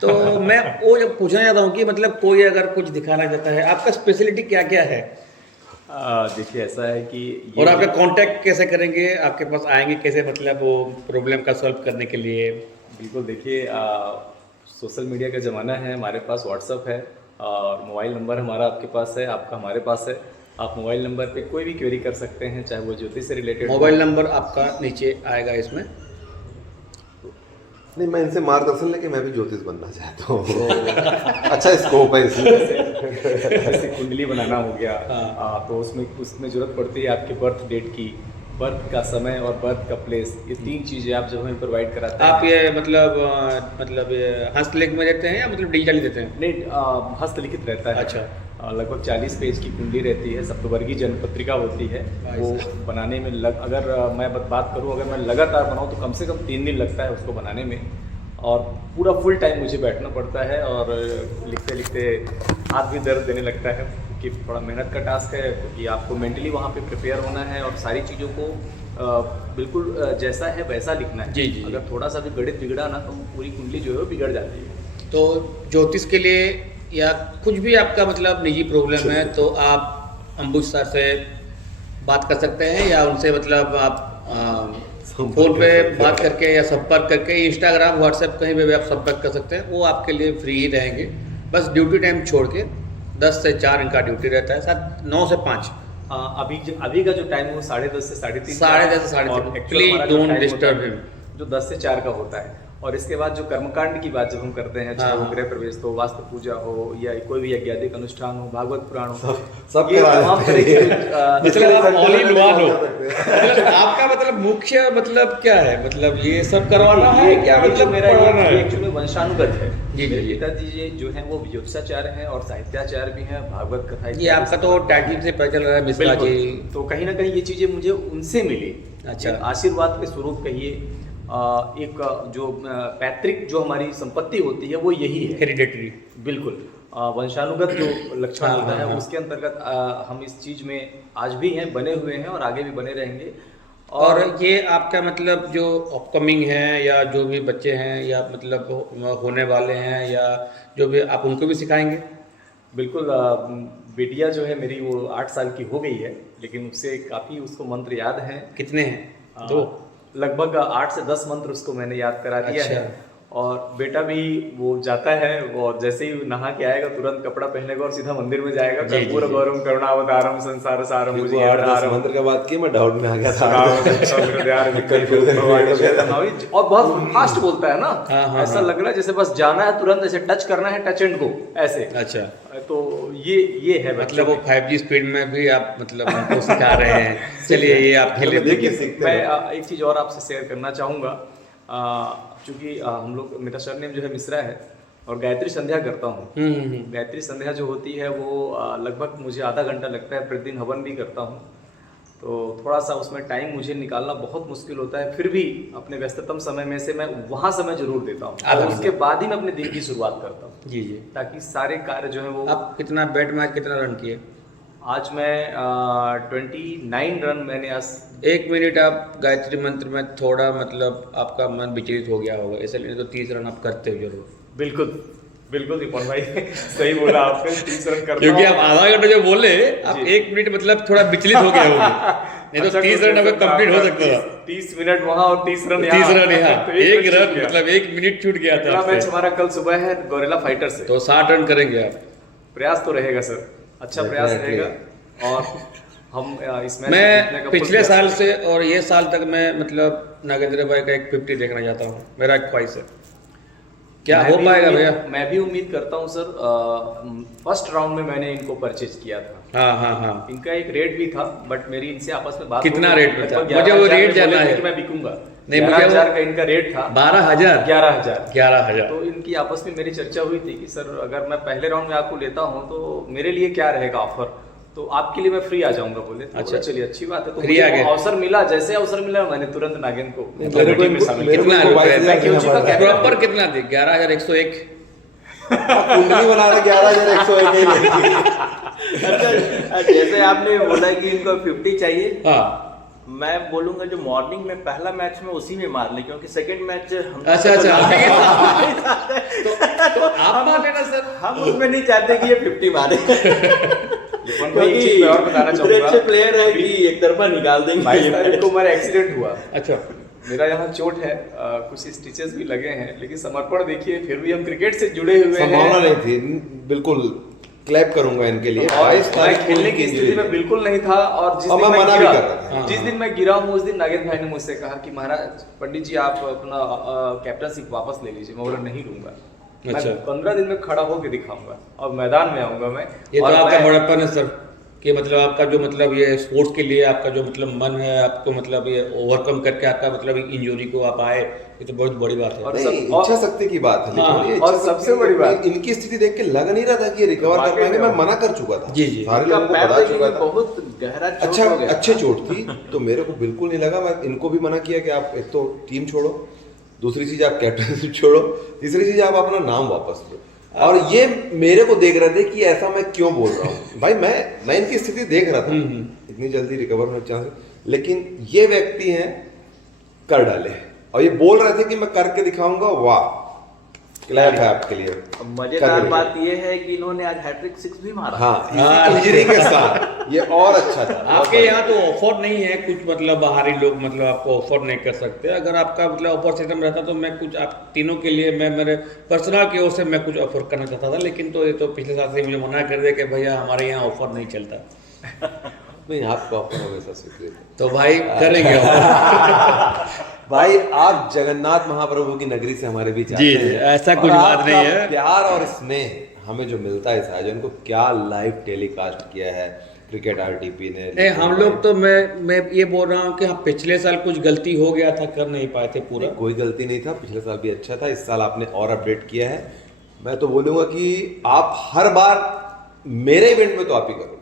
तो मैं वो जब पूछना चाहता हूँ कि मतलब कोई अगर कुछ दिखाना चाहता है, आपका स्पेशलिटी क्या क्या है? देखिए, ऐसा है कि और आपका कांटेक्ट कैसे करेंगे, आपके पास आएंगे कैसे, मतलब वो प्रॉब्लम का सॉल्व करने के लिए? बिल्कुल, देखिए, सोशल मीडिया का ज़माना है, हमारे पास व्हाट्सअप है और मोबाइल नंबर हमारा आपके पास है, आपका हमारे पास है। आप मोबाइल नंबर पे कोई भी क्वेरी कर सकते हैं, चाहे वो ज्योतिष से रिलेटेड। मोबाइल नंबर आपका नीचे आएगा इसमें। नहीं, मैं इनसे मार्गदर्शन लेके मैं भी ज्योतिष बनना चाहता हूँ। अच्छा स्कोप है इसमें। जैसे कुंडली बनाना हो गया, तो उसमें जरूरत पड़ती है आपके बर्थ डेट की, बर्थ का समय और बर्थ का प्लेस। ये 3 चीज़ें आप जब हमें प्रोवाइड कराते हैं। आप ये मतलब ये हस्तलेख में देते हैं या मतलब डिजिटली देते हैं? नहीं, हस्तलिखित रहता है। अच्छा। लगभग 40 पेज की कुंडली रहती है, सप्तवर्गीय जन्म पत्रिका होती है। वो बनाने में अगर मैं बात करूं, अगर मैं लगातार बनाऊं तो कम से कम 3 दिन लगता है उसको बनाने में, और पूरा फुल टाइम मुझे बैठना पड़ता है, और लिखते लिखते हाथ भी दर्द देने लगता है क्योंकि थोड़ा मेहनत का टास्क है, क्योंकि आपको मेंटली वहाँ पे प्रिपेयर होना है और सारी चीज़ों को बिल्कुल जैसा है वैसा लिखना है। जी, जी। अगर थोड़ा सा भी गणित बिगड़ा ना तो पूरी कुंडली जो है वो बिगड़ जाती है। तो ज्योतिष के लिए या कुछ भी आपका मतलब निजी प्रॉब्लम है तो आप अंबुज सर से बात कर सकते हैं, या उनसे मतलब आप फ़ोन पे बात करके या संपर्क करके इंस्टाग्राम व्हाट्सएप कहीं पे भी आप संपर्क कर सकते हैं, वो आपके लिए फ्री ही रहेंगे। बस ड्यूटी टाइम छोड़ के 10 से 4 इनका ड्यूटी रहता है, शायद 9 से 5। अभी का जो टाइम है वो 10:30 से 3:30 10:30 से 3:30। Please don't disturb him। जो 10 से 4 का होता है। और इसके बाद जो कर्मकांड की बात जब हम करते हैं, चाहे वो गृह प्रवेश हो, वास्तु पूजा हो, या कोई भी यज्ञादिक अनुष्ठान हो, भागवत पुराण हो, सब ये तमाम तरह के मतलब आप ऑल इन वन हो। मतलब आपका मतलब मुख्य मतलब क्या है, मतलब ये सब करवाना है क्या, मतलब मेरा पढ़ाना है? एक्चुअली वंशानुगत है। जी, मेरे जी। पिताजी जो हैं वो ज्योतिषाचार्य हैं और साहित्याचार्य भी हैं, भागवत कथा ये आपका तो टाइटल से पता चल रहा है मिश्रा जी। बिल्कुल। तो कहीं ना कहीं ये चीज़ें मुझे उनसे मिली। अच्छा। एक आशीर्वाद के स्वरूप कहिए, एक जो पैतृक जो हमारी संपत्ति होती है वो यही है। हेरिडेटरी। बिल्कुल। वंशानुगत जो लक्षण हाँ, होता है हाँ, हाँ। उसके अंतर्गत हम इस चीज में आज भी हैं, बने हुए हैं और आगे भी बने रहेंगे। और ये आपका मतलब जो अपकमिंग है या जो भी बच्चे हैं या मतलब होने वाले हैं या जो भी, आप उनको भी सिखाएंगे? बिल्कुल। बेटिया जो है मेरी वो 8 साल की हो गई है, लेकिन उससे काफ़ी उसको मंत्र याद हैं। कितने हैं? 2? लगभग 8 से 10 मंत्र उसको मैंने याद करा दिया अच्छा। है। और बेटा भी वो जाता है, और जैसे ही नहा के आएगा तुरंत कपड़ा पहनेगा और सीधा मंदिर में जाएगा। जी, जी, कर्पूर जी। गौरम करुणावतारम संसार सारम मुझे 8-10 मंत्र का बात की, मैं डाउट में आ गया था। और बहुत फास्ट बोलता है ना। हाँ, हाँ, ऐसा हाँ। लग रहा है जैसे बस जाना है, तुरंत ऐसे टच करना है, टच एंड गो ऐसे। अच्छा, तो ये है मतलब वो 5G स्पीड में भी आप मतलब उनको सिखा रहे हैं। चलिए ये आपके लिए देखिए, देखिए, सीखते मैं रहो। एक चीज़ और आपसे शेयर करना चाहूँगा। चूँकि हम लोग, मेरा सरनेम जो है मिश्रा है और गायत्री संध्या करता हूँ। गायत्री संध्या जो होती है वो लगभग मुझे आधा घंटा लगता है, प्रतिदिन हवन भी करता हूँ। तो थोड़ा सा उसमें टाइम मुझे निकालना बहुत मुश्किल होता है, फिर भी अपने व्यस्ततम समय में से मैं वहाँ समय जरूर देता हूँ आधा और उसके घंटा। बाद ही मैं अपने दिन की शुरुआत करता हूँ, जी जी। ताकि सारे कार्य जो है वो। आप कितना बैट मैच कितना रन किए? आज मैं 29 रन मैंने आज। 1 मिनट आप गायत्री मंत्र में थोड़ा मतलब आपका मन विचलित हो गया होगा, ऐसे नहीं तो 30 रन आप करते हो जरूर। बिल्कुल बिल्कुल दीपन भाई, सही बोला आपने, 30 रन करता क्योंकि हूं। आप आधा घंटा जो बोले, आप जी। 1 मिनट मतलब थोड़ा विचलित हो गए होंगे, नहीं तो अच्छा, 30 रन आपका कंप्लीट हो सकता था। 30 मिनट वहाँ और 30 रन 30 रन यहाँ, तो 1 छूट रन गया। मतलब 1 मिनट छूट गया था अगला मैच आपसे। हमारा कल सुबह है गोरेला फाइटर से। तो 60 रन करेंगे आप? प्रयास तो रहेगा सर, अच्छा प्रयास Definitely। रहेगा। और हम इस मैच मैं पिछले साल से और ये साल तक मैं मतलब नागेंद्र भाई का एक 50 देखना चाहता हूँ, मेरा एक ख्वाहिश है। क्या हो पाएगा भैया? मैं भी उम्मीद करता हूँ सर। फर्स्ट राउंड में मैंने इनको परचेज किया था। हाँ हाँ हाँ। इनका एक रेट भी था, बट मेरी इनसे आपस में बात कितना हो गई। रेट में था? लगभग मुझे वो 11,000 रेट में जानना बोले थे है। कि मैं बिकूंगा। नहीं, मुझे वो 11,000 का इनका रेट था। 12,000? 11,000। 11,000। तो इनकी आपस में मेरी चर्चा हुई थी कि सर अगर मैं पहले राउंड में आपको लेता हूँ तो मेरे लिए क्या रहेगा ऑफर, तो आपके लिए मैं फ्री आ जाऊंगा बोले। तो अच्छा। बोला, चलिए अच्छी बात है। तो फ्री मुझे आ गए? वो अवसर मिला, जैसे अवसर मिला मैंने तुरंत नागिन को मेरे को टीम में शामिल किया। कितना को रुपए? 22,000 देना पड़ रहा है। प्रॉपर कितना दी? 11,101? कुंडली बना रहे 11,101 ही लेंगे। अच्छा, जैसे आपने बोला कि इनको 50 चाहिए, हाँ। मैं बोलूंगा जो मॉर्निंग में पहला मैच में उसी में मार ले, क्योंकि सेकंड मैच हम अच्छा तो आप मान लेना सर। हम उसमें नहीं चाहते कि ये 50 मारे, लेकिन भाई एक चीज मैं और बताना इतने चाहूंगा। अच्छे प्लेयर है कि एक तरफा निकाल देंगे। 22 तारीख को मेरा एक्सीडेंट हुआ। अच्छा। मेरा यहाँ चोट है, कुछ स्टिचेस भी लगे हैं, लेकिन समर्पण देखिए, फिर भी हम क्रिकेट से जुड़े हुए संभावना हैं। नहीं थी, बिल्कुल क्लैप करूंगा इनके लिए। और 22 मैं तारीख को खेलने इनकी की स्थिति इंजरी में है। बिल्कुल नहीं था। और जिस और दिन मैं मैं मना भी गिरा, कर रहा था। जिस दिन मैं गिरा हूँ उस दिन नागेंद्र भाई ने मुझसे कहा कि महाराज पंडित जी आप अपना कैप्टनशिप वापस ले लीजिए। मैं बोला नहीं लूंगा, अच्छा। मैं 15 दिन में खड़ा होकर दिखाऊंगा और मैदान में आऊंगा मैं। ये तो और आपका मैं- बड़प्पन है सर, कि मतलब आपका जो मतलब ये स्पोर्ट्स के लिए आपका जो मतलब मन है, आपको मतलब ये ओवरकम करके आपका मतलब इंजरी को आप आए, ये तो बहुत बड़ी बात है। और नहीं, सब- इच्छा शक्ति की बात है। हाँ, लेकिन ये और इच्छा सबसे शक्ति- बड़ी बात- इनकी स्थिति देख के लग नहीं रहा था कि ये रिकवर कर वाकई पाएंगे। में मैं मना कर चुका था, जी, जी। सारे इनका लोगों को पैर बता देखिए चुका कि था। बहुत गहरा चोट अच्छा, हो गया। अच्छे चोट थी, तो मेरे को बिल्कुल नहीं लगा। मैं इनको भी मना किया कि आप एक तो टीम छोड़ो, दूसरी चीज आप कैप्टनशिप छोड़ो, तीसरी चीज आप अपना नाम वापस लो। और ये मेरे को देख रहे थे कि ऐसा मैं क्यों बोल रहा हूँ। भाई मैं इनकी स्थिति देख रहा था, इतनी जल्दी रिकवर होने के चांस, लेकिन ये व्यक्ति हैं कर डाले और ये बोल रहे थे कि मैं करके दिखाऊंगा। वाह, क्लैप है आपके लिए। मजेदार कर बात यह है कि इन्होंने आज हैट्रिक 6 भी मारा। हाँ, इंजरी के साथ ये और अच्छा था। आपके यहाँ तो ऑफर नहीं है कुछ, मतलब बाहरी लोग मतलब आपको ऑफर नहीं कर सकते। अगर आपका मतलब ऑफर सिस्टम रहता तो मैं कुछ आप तीनों के लिए मैं मेरे पर्सनल की ओर से मैं कुछ ऑफर करना चाहता था, लेकिन तो ये तो पिछले साल से मुझे मना कर दिया कि भैया हमारे यहाँ ऑफर नहीं चलता। नहीं, आपका ऑफर हमेशा स्वीकृत है। तो भाई करेंगे ऑफर। भाई आप जगन्नाथ महाप्रभु की नगरी से हमारे बीच आते जी, हैं। ऐसा और कुछ बात आपका नहीं है। प्यार और स्नेह हमें जो मिलता है इस आयोजन को, क्या लाइव टेलीकास्ट किया है क्रिकेट आरटीपी ने। नहीं, हम लोग तो मैं ये बोल रहा हूँ कि हाँ पिछले साल कुछ गलती हो गया था, कर नहीं पाए थे पूरा। नहीं, कोई गलती नहीं था, पिछले साल भी अच्छा था, इस साल आपने और अपडेट किया है। मैं तो बोलूंगा कि आप हर बार मेरे इवेंट में तो आप ही करो,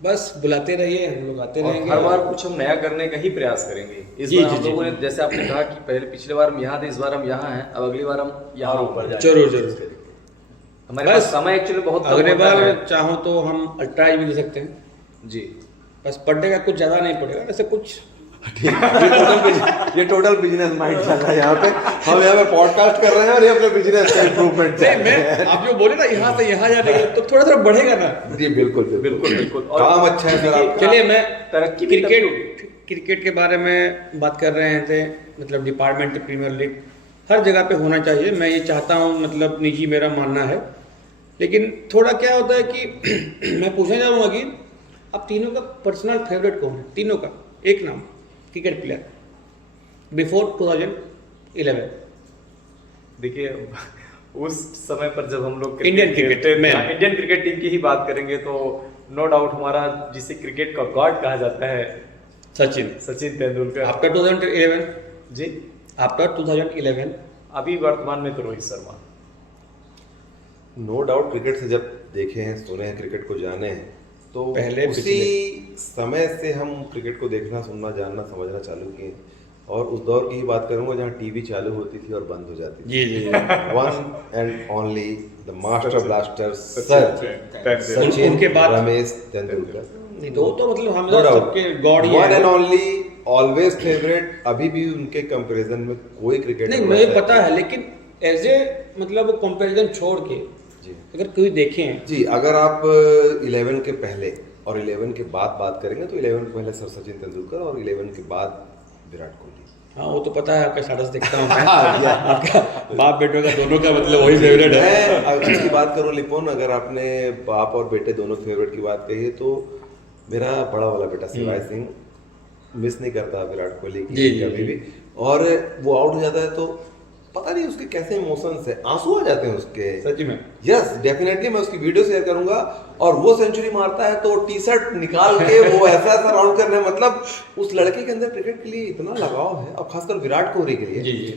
बस बुलाते रहिए, हम लोग आते और रहेंगे। हर बार कुछ हम नया करने का ही प्रयास करेंगे। इस जी, बार जी, हम जी। लोगों ने, जैसे आपने कहा कि पहले पिछले बार हम यहाँ थे, इस बार हम यहाँ हैं, अब अगली बार हम यहाँ ऊपर जाएंगे। जरूर जरूर। हमारे पास बस समय एक्चुअली बहुत कम अगले होता है। बार चाहो तो हम अल्ट्राइज भी दे सकते हैं। जी, बस पढ़ने का कुछ ज़्यादा नहीं पड़ेगा, वैसे कुछ ये टोटल बिजनेस माइंड चल रहा है यहाँ पे। हम यहाँ पे पॉडकास्ट कर रहे हैं और ये अपने बिजनेस का इम्प्रूवमेंट नहीं, मैं आप जो बोले ना यहाँ से यहाँ जाने के, तो थोड़ा थोड़ा बढ़ेगा ना। जी बिल्कुल बिल्कुल बिल्कुल। काम अच्छा है सर आपका। चलिए, मैं तरक्की भी तभी क्रिकेट के बारे में बात कर रहे थे। मतलब डिपार्टमेंट प्रीमियर लीग हर जगह पे होना चाहिए, मैं ये चाहता हूँ, मतलब निजी मेरा मानना है। लेकिन थोड़ा क्या होता है कि मैं पूछना चाहूँगा कि आप तीनों का पर्सनल फेवरेट कौन है? तीनों का एक नाम क्रिकेट प्लेयर बिफोर 2011। देखिए, उस समय पर जब हम लोग इंडियन क्रिकेट खेलते थे, में इंडियन क्रिकेट टीम की ही बात करेंगे तो नो डाउट हमारा जिसे क्रिकेट का गॉड कहा जाता है, सचिन तेंदुलकर। आफ्टर 2011 जी, आफ्टर 2011 अभी वर्तमान में तो Rohit Sharma. No doubt cricket से जब देखे हैं, सुने हैं, क्रिकेट को जाने हैं, तो पहले उसी समय से हम क्रिकेट को देखना, सुनना, जानना, समझना चालू किए। और उस दौर की ही बात करूंगा जहाँ टीवी चालू होती थी और बंद हो जाती थी। जी जी जी। One and only the master blaster sir Sachin उनके बाद रमेश तेंदुलकर। नहीं, दो तो मतलब हम सबके गॉड ही वन एंड है। Only, always favourite. अभी भी उनके कंपैरिजन में कोई क्रिकेटर नहीं, मुझे पता है, लेकिन एज ए मतलब कंपैरिजन छोड़ के जी अगर कोई देखें जी, अगर आप 11 के पहले और 11 के बाद बात करेंगे तो 11 के पहले सर सचिन तेंदुलकर और 11 के बाद विराट कोहली। हाँ, वो तो पता है, आपका स्टेटस देखता हूँ मैं। आपका बाप बेटों का दोनों का मतलब वही फेवरेट है। मैं अगर की बात करूं लिपोन, अगर आपने बाप और बेटे दोनों फेवरेट की बात कही है तो मेरा बड़ा वाला बेटा शिवाय सिंह मिस नहीं करता विराट कोहली की जी, जी, कभी जी। भी। और वो आउट हो जाता है तो पता नहीं उसके कैसे इमोशंस है, आंसू आ जाते हैं उसके। सच में यस डेफिनेटली, मैं उसकी वीडियो शेयर करूंगा। और वो सेंचुरी मारता है तो टी शर्ट निकाल के वो ऐसा राउंड करने, मतलब उस लड़के के अंदर क्रिकेट के लिए इतना लगाव है, और खासकर विराट कोहली के लिए। जी जी।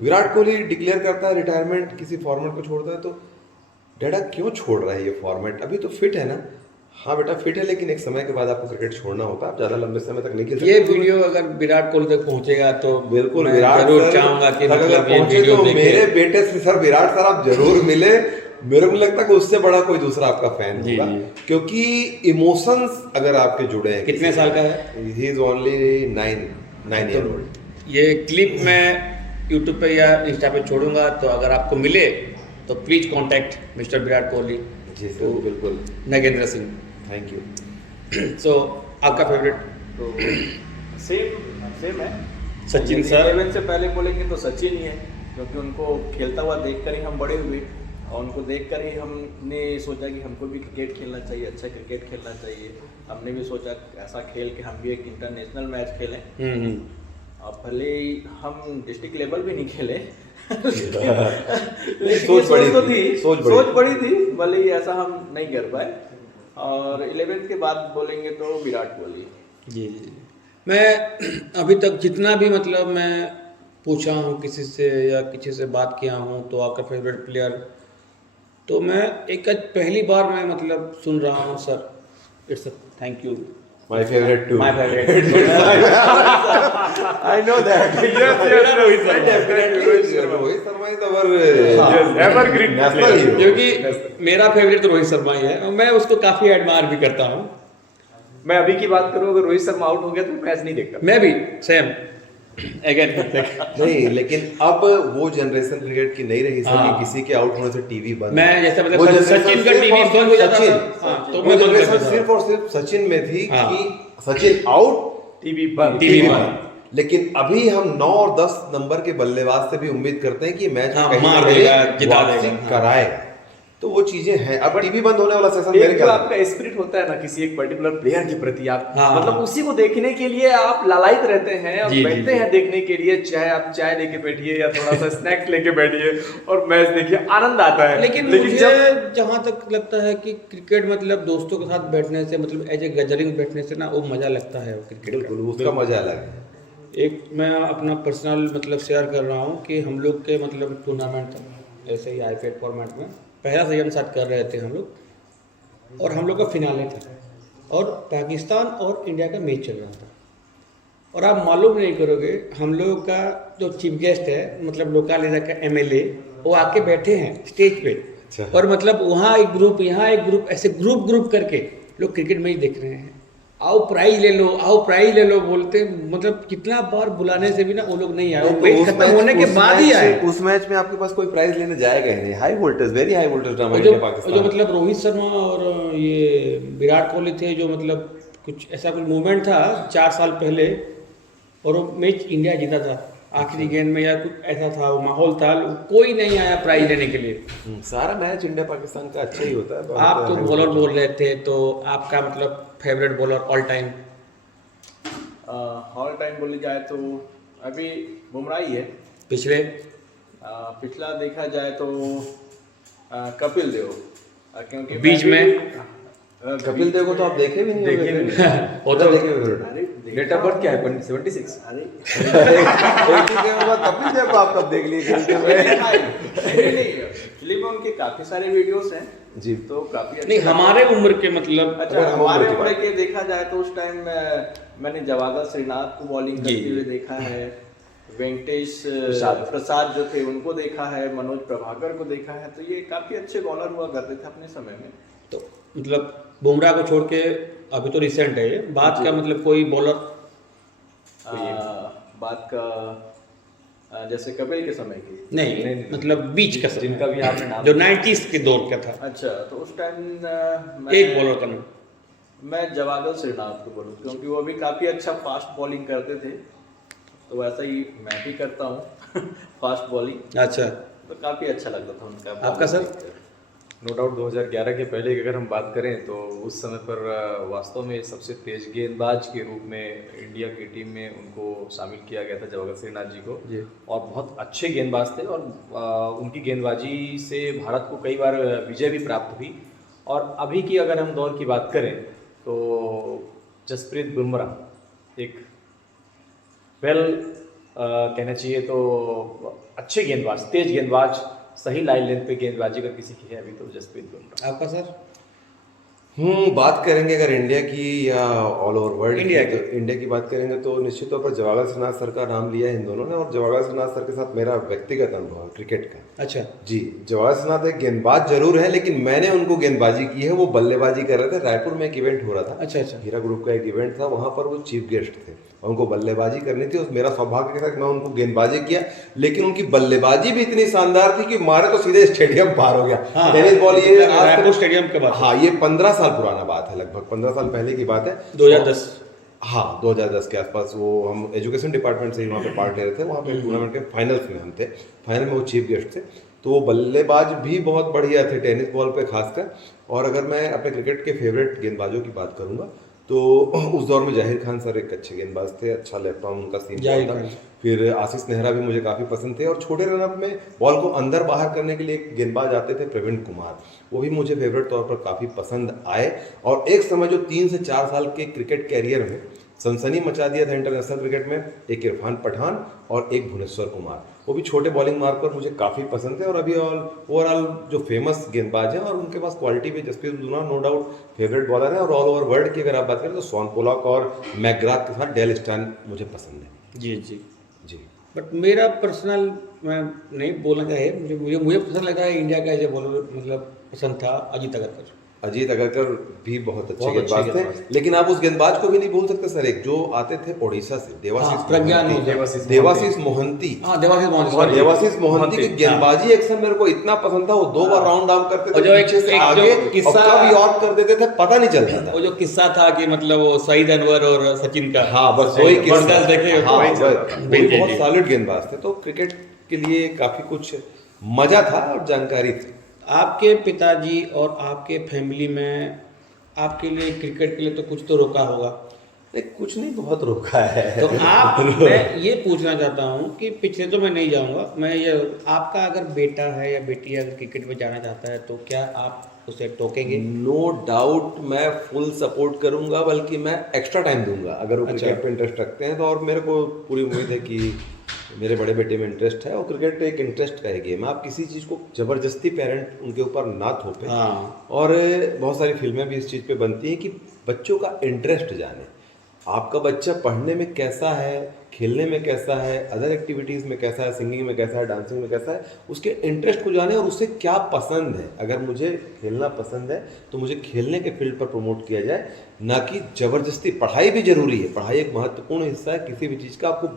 विराट कोहली डिक्लेयर करता है रिटायरमेंट, किसी फॉर्मेट को छोड़ता है तो डैडा क्यों छोड़ रहा है ये फॉर्मेट, अभी तो फिट है ना। हाँ बेटा फिट है, लेकिन एक समय के बाद आपको क्रिकेट छोड़ना होता है, आप ज्यादा लंबे समय तक नहीं खेल सकते। ये वीडियो अगर विराट कोहली तक पहुंचेगा तो बिल्कुल मैं विराट जरूर सर चाहूंगा कि तक अगर मतलब ये पहुंचे वीडियो तो देखे। मेरे बेटे से सर विराट सर आप जरूर मिले। मेरे को लगता है कि उससे बड़ा कोई दूसरा आपका फैन जी, होगा, जी। क्योंकि इमोशंस अगर आपके जुड़े हैं। कितने साल का है? He is only 9 year old. ये क्लिप मैं यूट्यूब पे या इंस्टा पे छोड़ूंगा, तो अगर आपको मिले तो please contact mister Virat Kohli. जी सर बिल्कुल, Nagendra Singh. Thank you. So आपका फेवरेट? तो सेम है सचिन सर। 11 से पहले बोलेंगे तो सचिन ही है, क्योंकि उनको खेलता हुआ देखकर ही हम बड़े हुए, और उनको देखकर ही हमने सोचा कि हमको भी क्रिकेट खेलना चाहिए, अच्छा क्रिकेट खेलना चाहिए। हमने भी सोचा ऐसा खेल के हम भी एक इंटरनेशनल मैच खेलें। और भले ही हम डिस्ट्रिक्ट लेवल भी नहीं खेले, सोच बड़ी थी, भले ही ऐसा हम नहीं कर पाए। और 11 के बाद बोलेंगे तो विराट कोहली। जी जी। मैं अभी तक जितना भी मतलब मैं पूछा हूँ किसी से या किसी से बात किया हूँ, तो आपका फेवरेट प्लेयर, तो मैं एक पहली बार मैं मतलब सुन रहा हूँ sir. It's thank you, my favourite too. My favourite. I know that. Rohit Sharma. Definitely Rohit Sharma is our evergreen national hero. क्योंकि मेरा फेवरेट तो रोहित शर्मा ही है, और मैं उसको काफ़ी एडमायर भी करता हूँ। मैं अभी की बात करूं, अगर रोहित शर्मा आउट हो गया तो मैच नहीं देखता। मैं भी सेम। अगेन नहीं, लेकिन अब वो जनरेशन क्रिकेट की नहीं रही सर हाँ। कि किसी के आउट होने से टीवी बंद। मैं जैसे मतलब वो generation सचिन का सिर्फ टीवी और बंद हो जाता सचिन, था, हाँ, तो वो मैं बंद generation करता था। सिर्फ और सिर्फ सचिन में थी हाँ। कि सचिन आउट टीवी बंद। टीवी टीवी बंद। बंद। लेकिन अभी हम 9 और 10 नंबर के बल्लेबाज से भी उम्मीद करते हैं कि मैच हाँ, कहीं मार ना कहीं देगा, जिता वापसी देगा, हाँ। कराएगा। तो वो चीजें हैं। अब टीवी बंद होने वाला सेशन एक मेरे जो ख्याल आपका स्पिरिट होता है ना किसी एक पर्टिकुलर प्लेयर के प्रति, आप हाँ, मतलब हाँ। उसी को देखने के लिए आप लालायित रहते हैं और जी, जी, बैठते जी। हैं देखने के लिए, चाहे आप चाय लेके बैठिए या थोड़ा सा स्नैक्स लेके बैठिए और मैच देखिए, आनंद आता है। लेकिन मुझे जहाँ तक लगता है कि क्रिकेट मतलब दोस्तों के साथ बैठने से, मतलब एज ए गैदरिंग बैठने से ना वो मज़ा लगता है वो क्रिकेट का। बिल्कुल उसका मजा अलग है। एक मैं अपना पर्सनल मतलब शेयर कर रहा हूँ कि हम लोग के मतलब टूर्नामेंट था ऐसे ही आईपीएल फॉर्मेट में, पहला सीजन साथ कर रहे थे हम लोग और हम लोग का फिनाले था और पाकिस्तान और इंडिया का मैच चल रहा था। और आप मालूम नहीं करोगे, हम लोग का जो चीफ गेस्ट है मतलब लोकल एरिया का एमएलए, वो आके बैठे हैं स्टेज पे। अच्छा। और मतलब वहाँ एक ग्रुप, यहाँ एक ग्रुप, ऐसे ग्रुप ग्रुप करके लोग क्रिकेट मैच देख रहे हैं। आओ प्राइज ले लो, आओ प्राइज ले लो बोलते, मतलब कितना बार बुलाने से भी ना वो लोग नहीं आए, वो तो मैच उस खत्म होने के उस बाद ही आए। उस मैच में आपके पास कोई प्राइज लेने जाएगा ही नहीं। High voltage, very high voltage drama और जो इंडिया पाकिस्तान। जो मतलब रोहित शर्मा और ये विराट कोहली थे, जो मतलब कुछ ऐसा कुछ मूवमेंट था 4 साल पहले और वो मैच इंडिया जीता था आखिरी गेंद में या कुछ ऐसा था, वो माहौल था, कोई नहीं आया प्राइज लेने के लिए। सारा मैच इंडिया पाकिस्तान का अच्छा ही होता है। बहुत आप तो high बॉलर voltage। बोल रहे थे, तो आपका मतलब favourite bowler all time? All time बोली जाए तो अभी बुमराह ही है। पिछले पिछला देखा जाए तो कपिल देव, क्योंकि बीच मैं में? भी- कपिल देव को तो आप देखे भी नहीं देखे होंगे। भी नहीं। वो तो देखे हुए थे। अरे डेट ऑफ बर्थ क्या है? 76। अरे एक चीज़ के बाद कपिल देव को आप कब देख लिए खेलते हुए? एक्चुअली में उनके काफी सारे वीडियोस हैं जी। तो काफी नहीं, अच्छे हमारे उम्र के मतलब अच्छा, अगर हम हमारे उम्र की उम्र बात- के देखा जाए तो उस टाइम मैंने जवागल श्रीनाथ को बॉलिंग जी, करते हुए जी। देखा है, वेंकटेश प्रसाद। प्रसाद जो थे उनको देखा है, मनोज प्रभाकर को देखा है, तो ये काफी अच्छे बॉलर हुआ करते थे अपने समय में। तो मतलब बुमराह को छोड़ के अभी तो रिसेंट है ये बात का, मतलब कोई बॉलर बात का जैसे कपिल के समय की। नहीं, मतलब बीच का समय, जिनका भी आपने नाम जो 90s के दौर का था, अच्छा, तो उस टाइम एक बॉलर का नाम। मैं जवागल श्रीनाथ को बोलूँ क्योंकि वो भी काफ़ी अच्छा फास्ट बॉलिंग करते थे, तो वैसा ही मैं भी करता हूँ फास्ट बॉलिंग, अच्छा, तो काफ़ी अच्छा लगता था उनका। आपका सर? नो डाउट 2011 के पहले की अगर हम बात करें तो उस समय पर वास्तव में सबसे तेज गेंदबाज के रूप में इंडिया की टीम में उनको शामिल किया गया था, जवाहर श्रीनाथ जी को। जी। और बहुत अच्छे गेंदबाज थे और उनकी गेंदबाजी से भारत को कई बार विजय भी प्राप्त हुई। और अभी की अगर हम दौर की बात करें तो जसप्रीत बुमराह एक कहना चाहिए तो अच्छे गेंदबाज, तेज गेंदबाज, सही लाइन लेंथ पे गेंदबाजी अगर किसी की है अभी तो जसप्रीत बुमराह। आपका सर? बात करेंगे अगर इंडिया की या ऑल ओवर वर्ल्ड इंडिया की, तो इंडिया की बात करेंगे तो निश्चित तौर पर जवाहर श्रीनाथ सर का नाम लिया है इन दोनों ने। और जवाहर श्रीनाथ सर के साथ मेरा व्यक्तिगत अनुभव है क्रिकेट का। अच्छा, जी, जवाहर श्रीनाथ एक गेंदबाज जरूर है, लेकिन मैंने उनको गेंदबाजी की है। वो बल्लेबाजी कर रहे थे, रायपुर में एक इवेंट हो रहा था, अच्छा, अच्छा। हीरा ग्रुप का एक इवेंट था, वहां पर वो चीफ गेस्ट थे और उनको बल्लेबाजी करनी थी। उस मेरा सौभाग्य था कि मैं उनको गेंदबाजी किया, लेकिन उनकी बल्लेबाजी भी इतनी शानदार थी कि मारे तो सीधे स्टेडियम पार हो गया। हाँ, टेनिस बॉल ये रायपुर स्टेडियम के बाद। हाँ, ये 15 साल पुराना बात है, लगभग 15 साल पहले की बात है। 2010। हाँ, 2010 के आसपास। वो हम एजुकेशन डिपार्टमेंट से ही वहाँ पे पार्ट ले रहे थे। वहाँ पे टूर्नामेंट के फाइनल्स में हम थे, फाइनल में वो चीफ गेस्ट थे। तो वो बल्लेबाज भी बहुत बढ़िया थे टेनिस बॉल पे खासकर। और अगर मैं अपने क्रिकेट के फेवरेट गेंदबाजों की बात करूँगा तो उस दौर में जाहिर खान सर एक अच्छे गेंदबाज थे, अच्छा लेफ्ट आर्म उनका सीम जाहिर था। खान। फिर आशीष नेहरा भी मुझे काफ़ी पसंद थे। और छोटे रनअप में बॉल को अंदर बाहर करने के लिए एक गेंदबाज आते थे, प्रवीण कुमार, वो भी मुझे फेवरेट तौर पर काफ़ी पसंद आए। और एक समय जो 3 से 4 साल के क्रिकेट कैरियर में सनसनी मचा दिया था इंटरनेशनल क्रिकेट में, एक इरफान पठान और एक भुवनेश्वर कुमार, वो भी छोटे बॉलिंग मार्क पर मुझे काफ़ी पसंद है। और अभी ओवरऑल जो फेमस गेंदबाज हैं और उनके पास क्वालिटी भी, Jasprit Bumrah no doubt favourite bowler है। और ऑल ओवर वर्ल्ड की अगर आप बात करें तो शॉन पोलॉक और मैकग्राथ के साथ डेल स्टैन मुझे पसंद है। जी जी। जी, बट मेरा पर्सनल, मैं नहीं बोलना चाहिए, मुझे मुझे मुझे पसंद लगा है इंडिया का एज ए बॉलर, मतलब पसंद था अजीत अगरकर। अजीत अगरकर भी बहुत अच्छे बहुत अच्छे गेंदबाज गेंदबाज थे, लेकिन आप उस गेंदबाज को भी नहीं भूल सकते सर, एक जो आते थे ओडिशा से, हाँ, प्रज्ञान देवाशीष देवाशीष मोहंती। हाँ, देवाशीष मोहंती। देवाशीष मोहंती की मोहंती, गेंदबाजी एक्शन मेरे को इतना पसंद था, वो 2 बार राउंड आउट करते और थे जो एक- पीछे से एक आगे, जो किस्सा- और कभी आउट कर देते थे, पता नहीं चलता था। वो जो किस्सा था कि मतलब वो सईद अनवर और सचिन का, हाँ, बस वही किस्सा। वर्ल्ड कप देखे हाँ, वही बस, चलता था। वही जी, बहुत जी। सॉलिड गेंदबाज थे, तो क्रिकेट के लिए काफी कुछ मजा था और जानकारी थी। आपके पिताजी और आपके फैमिली में आपके लिए क्रिकेट के लिए तो कुछ तो रोका होगा, नहीं, कुछ नहीं, बहुत रोका है। तो आप मैं ये पूछना चाहता हूँ कि पिछले तो मैं नहीं जाऊँगा, मैं ये आपका अगर बेटा है या बेटी अगर क्रिकेट में जाना चाहता है तो क्या आप उसे टोकेंगे? नो डाउट मैं फुल सपोर्ट करूंगा, बल्कि मैं एक्स्ट्रा टाइम दूंगा अगर वो अच्छा। क्रिकेट पे इंटरेस्ट रखते हैं तो। और मेरे को पूरी उम्मीद है कि मेरे बड़े बेटे में इंटरेस्ट है, और क्रिकेट एक इंटरेस्ट का ही गेम है। आप किसी चीज़ को ज़बरदस्ती पेरेंट उनके ऊपर ना थोपे। हाँ। और बहुत सारी फिल्में भी इस चीज़ पे बनती हैं कि बच्चों का इंटरेस्ट जाने। आपका बच्चा पढ़ने में कैसा है, खेलने में कैसा है, अदर एक्टिविटीज़ में कैसा है, सिंगिंग में कैसा है, डांसिंग में कैसा है, उसके इंटरेस्ट को जाने और उसे क्या पसंद है। अगर मुझे खेलना पसंद है तो मुझे खेलने के फील्ड पर प्रमोट किया जाए, ना कि ज़बरदस्ती। पढ़ाई भी ज़रूरी है, पढ़ाई एक महत्वपूर्ण हिस्सा है किसी भी चीज़ का। आपको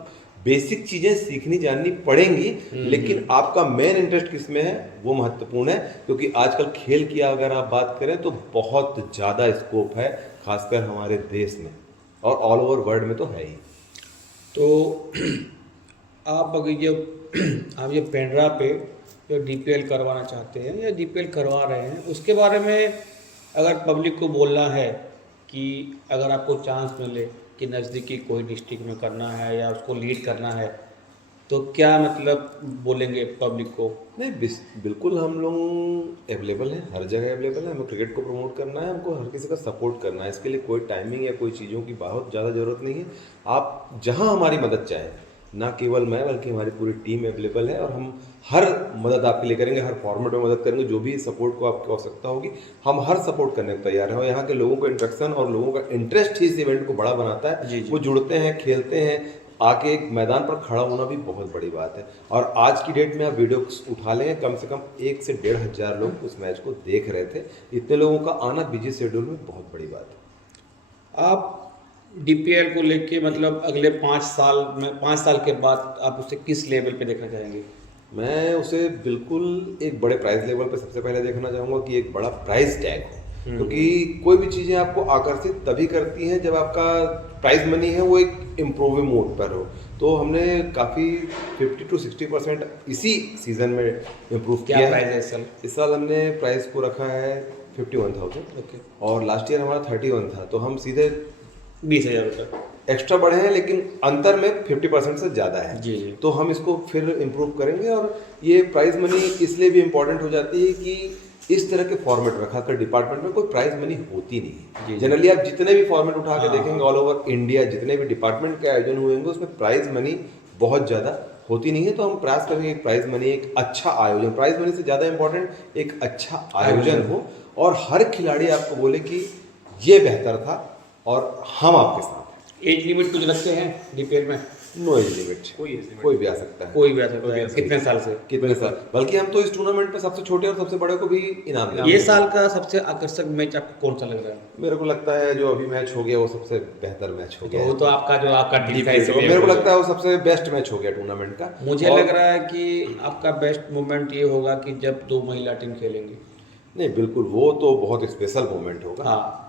बेसिक चीज़ें सीखनी जाननी पड़ेंगी, लेकिन आपका मेन इंटरेस्ट किस में है वो महत्वपूर्ण है। क्योंकि आजकल खेल की अगर आप बात करें तो बहुत ज़्यादा स्कोप है, खासकर हमारे देश में और ऑल ओवर वर्ल्ड में तो है ही। तो आप अगर आप ये पेंड्रा पे जो DPL करवाना चाहते हैं या DPL करवा रहे हैं, उसके बारे में अगर पब्लिक को बोलना है कि अगर आपको चांस मिले कि नज़दीकी कोई डिस्ट्रिक्ट में करना है या उसको लीड करना है, तो क्या मतलब बोलेंगे पब्लिक को? नहीं, बिल्कुल हम लोग अवेलेबल हैं, हर जगह अवेलेबल है। हमें क्रिकेट को प्रमोट करना है, हमको हर किसी का सपोर्ट करना है। इसके लिए कोई टाइमिंग या कोई चीज़ों की बहुत ज़्यादा ज़रूरत नहीं है। आप जहां हमारी मदद चाहें, ना केवल मैं बल्कि हमारी पूरी टीम अवेलेबल है, और हम हर मदद आपके लिए करेंगे, हर फॉर्मेट में मदद करेंगे। जो भी सपोर्ट को आपकी आवश्यकता होगी, हम हर सपोर्ट करने को तैयार हैं। और यहाँ के लोगों का इंटरेक्शन और लोगों का इंटरेस्ट ही इस इवेंट को बड़ा बनाता है। जी, जी। वो जुड़ते हैं, खेलते हैं, आके एक मैदान पर खड़ा होना भी बहुत बड़ी बात है। और आज की डेट में आप वीडियो उठा लें, कम से कम 1 से 1.5 हज़ार लोग उस मैच को देख रहे थे। इतने लोगों का आना बिजी शेड्यूल में बहुत बड़ी बात है। आप DPL को लेके मतलब अगले 5 साल में, 5 साल के बाद आप उसे किस लेवल पे देखना चाहेंगे? मैं उसे बिल्कुल एक बड़े प्राइस लेवल पे सबसे पहले देखना चाहूँगा कि एक बड़ा प्राइस टैग हो। क्योंकि कोई भी चीज़ें आपको आकर्षित तभी करती हैं जब आपका प्राइज मनी है वो एक इम्प्रूविंग मोड पर हो। तो हमने काफ़ी 50 to 60% इसी सीज़न में इम्प्रूव किया क्या है। प्राइस है इस साल? इस साल हमने प्राइस को रखा है 51,000। ओके, और लास्ट ईयर हमारा 31 था, तो हम सीधे 20,000 रुपये। एक्स्ट्रा बढ़े हैं, लेकिन अंतर में 50% से ज़्यादा है। जी, जी। तो हम इसको फिर इम्प्रूव करेंगे। और ये प्राइज मनी इसलिए भी इम्पोर्टेंट हो जाती है कि इस तरह के फॉर्मेट में, खासकर डिपार्टमेंट में, कोई प्राइज मनी होती नहीं जी, है। जी। जनरली आप जितने भी फॉर्मेट उठा के हाँ। देखेंगे ऑल ओवर इंडिया, जितने भी डिपार्टमेंट के आयोजन हुए होंगे, उसमें प्राइज मनी बहुत ज़्यादा होती नहीं है। तो हम प्रयास करेंगे एक प्राइज मनी, एक अच्छा आयोजन, प्राइज मनी से ज़्यादा इंपॉर्टेंट एक अच्छा आयोजन हो, और हर खिलाड़ी आपको बोले कि ये बेहतर था और हम आपके साथ हैं। एज लिमिट कुछ रखते हैं DPL में? नो एज लिमिट, कोई भी आ सकता है। कोई भी आ सकता है। कितने साल से? कितने साल, बल्कि हम तो इस टूर्नामेंट पे सबसे छोटे और सबसे बड़े को भी इनाम देंगे। ये साल का सबसे आकर्षक मैच आपको कौन सा लग रहा है? मेरे को लगता है जो अभी मैच हो गया वो सबसे बेहतर मैच हो तो गया। वो तो आपका जो आपका टीम का तो इसलिए मेरे को लगता है वो सबसे बेस्ट मैच हो गया टूर्नामेंट का। मुझे और- लग रहा है कि आपका बेस्ट मोमेंट ये होगा कि जब 2 महिला टीम खेलेंगी। नहीं, बिल्कुल वो तो बहुत स्पेशल मोमेंट होगा। हाँ,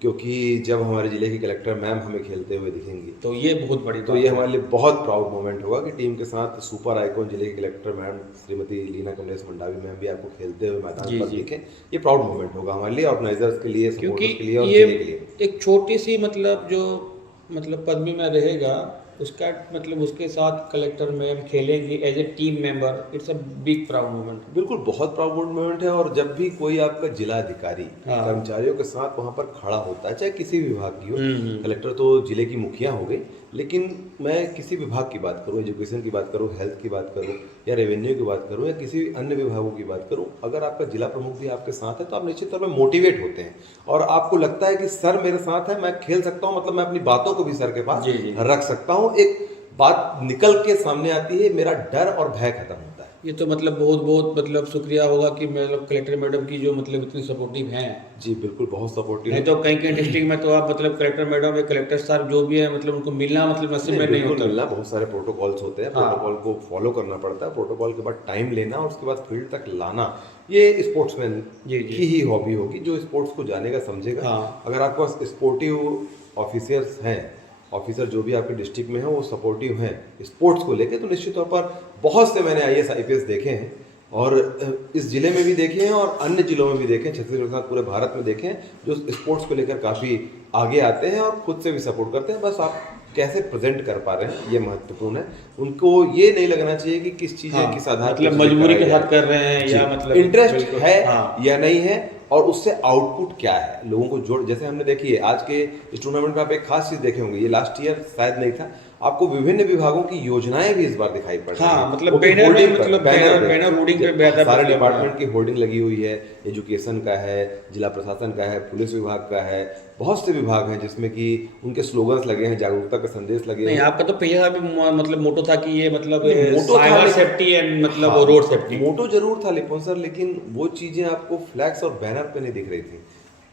क्योंकि जब हमारे जिले की कलेक्टर मैम हमें खेलते हुए दिखेंगी, तो ये बहुत बड़ी तो बात ये है। हमारे लिए बहुत प्राउड मोमेंट होगा कि टीम के साथ सुपर आइकॉन जिले की collector ma'am Shrimati Leena Kamlesh Mandavi ma'am भी आपको खेलते हुए मैदान जी, पर जी। दिखें। ये प्राउड मोमेंट होगा हमारे लिए, ऑर्गेनाइजर्स के लिए, क्योंकि सपोर्टर्स के लिए और ये जिले के लिए। एक छोटी सी मतलब जो मतलब पदवी में रहेगा, उसका मतलब उसके साथ कलेक्टर मैम खेलेंगी as a team member, it's a big proud moment. बिल्कुल बहुत प्राउड मोमेंट है। और जब भी कोई आपका जिला अधिकारी हाँ। कर्मचारियों के साथ वहाँ पर खड़ा होता है, चाहे किसी भी विभाग की हो, हम्म। कलेक्टर तो जिले की मुखिया हो गई, लेकिन मैं किसी विभाग की बात करूँ, एजुकेशन की बात करूँ, हेल्थ की बात करूँ, या रेवेन्यू की बात करूँ, या किसी अन्य विभागों की बात करूँ, अगर आपका जिला प्रमुख भी आपके साथ है तो आप निश्चित तौर पर मोटिवेट होते हैं और आपको लगता है कि सर मेरे साथ है, मैं खेल सकता हूँ, मतलब मैं अपनी बातों को भी सर के पास जी, जी। रख सकता हूँ। एक बात निकल के सामने आती है, मेरा डर और भय खत्म होता है। ये तो मतलब बहुत बहुत मतलब शुक्रिया होगा कि मतलब कलेक्टर मैडम की जो मतलब इतनी सपोर्टिव हैं। जी बिल्कुल, बहुत सपोर्टिव नहीं तो कहीं कहीं डिस्ट्रिक्ट में तो आप मतलब कलेक्टर मैडम या कलेक्टर साहब जो भी है मतलब उनको मिलना मतलब नसीब में नहीं बिल्कुल होता। मिलना, बहुत सारे प्रोटोकॉल्स होते हैं, हाँ। प्रोटोकॉल को फॉलो करना पड़ता है, प्रोटोकॉल के बाद टाइम लेना और उसके बाद फील्ड तक लाना, ये स्पोर्ट्समैन जी, जी। की ही हॉबी होगी जो स्पोर्ट्स को जानेगा समझेगा। हाँ। अगर आपके पास स्पोर्टिव ऑफिसर्स हैं, ऑफिसर जो भी आपके डिस्ट्रिक्ट में हैं वो सपोर्टिव हैं स्पोर्ट्स को लेके, तो निश्चित तौर पर बहुत से मैंने IAS IPS देखे हैं और इस जिले में भी देखे हैं और अन्य जिलों में भी देखे हैं, छत्तीसगढ़ के साथ पूरे भारत में देखे हैं, जो स्पोर्ट्स को लेकर काफ़ी आगे आते हैं और खुद से भी सपोर्ट करते हैं। बस आप कैसे प्रेजेंट कर पा रहे हैं ये महत्वपूर्ण है। उनको ये नहीं लगना चाहिए कि किस चीज़ हाँ, किस आधार मतलब पर चीज़ें मजबूरी के कराई साथ जाए। कर रहे हैं जी, या मतलब इंटरेस्ट बिल्कुल, है हाँ। या नहीं है और उससे आउटपुट क्या है, लोगों को जोड़। जैसे हमने देखिए आज के इस टूर्नामेंट में आप एक खास चीज देखे होंगे, ये लास्ट ईयर शायद नहीं था, आपको विभिन्न विभागों की योजनाएं भी इस बार दिखाई पड़ रही हाँ, हैं। मतलब वो भी बैनर में होर्डिंग पर, मतलब बैनर पे। बैनर होर्डिंग पे बेहतर सारे मतलब, डिपार्टमेंट की होर्डिंग लगी हुई है, एजुकेशन का है, जिला प्रशासन का है, पुलिस विभाग का है, बहुत से विभाग हैं जिसमें कि उनके स्लोगन्स लगे हैं, जागरूकता के संदेश लगे नहीं हैं। आपका तो पहले भी मतलब मोटो था कि ये मतलब नहीं, मोटो था साइबर लेकिन- सेफ्टी एंड मतलब हाँ, रोड सेफ्टी। मोटो जरूर था लिपोन सर, लेकिन वो चीजें आपको फ्लैग्स और बैनर पे नहीं दिख रही थी।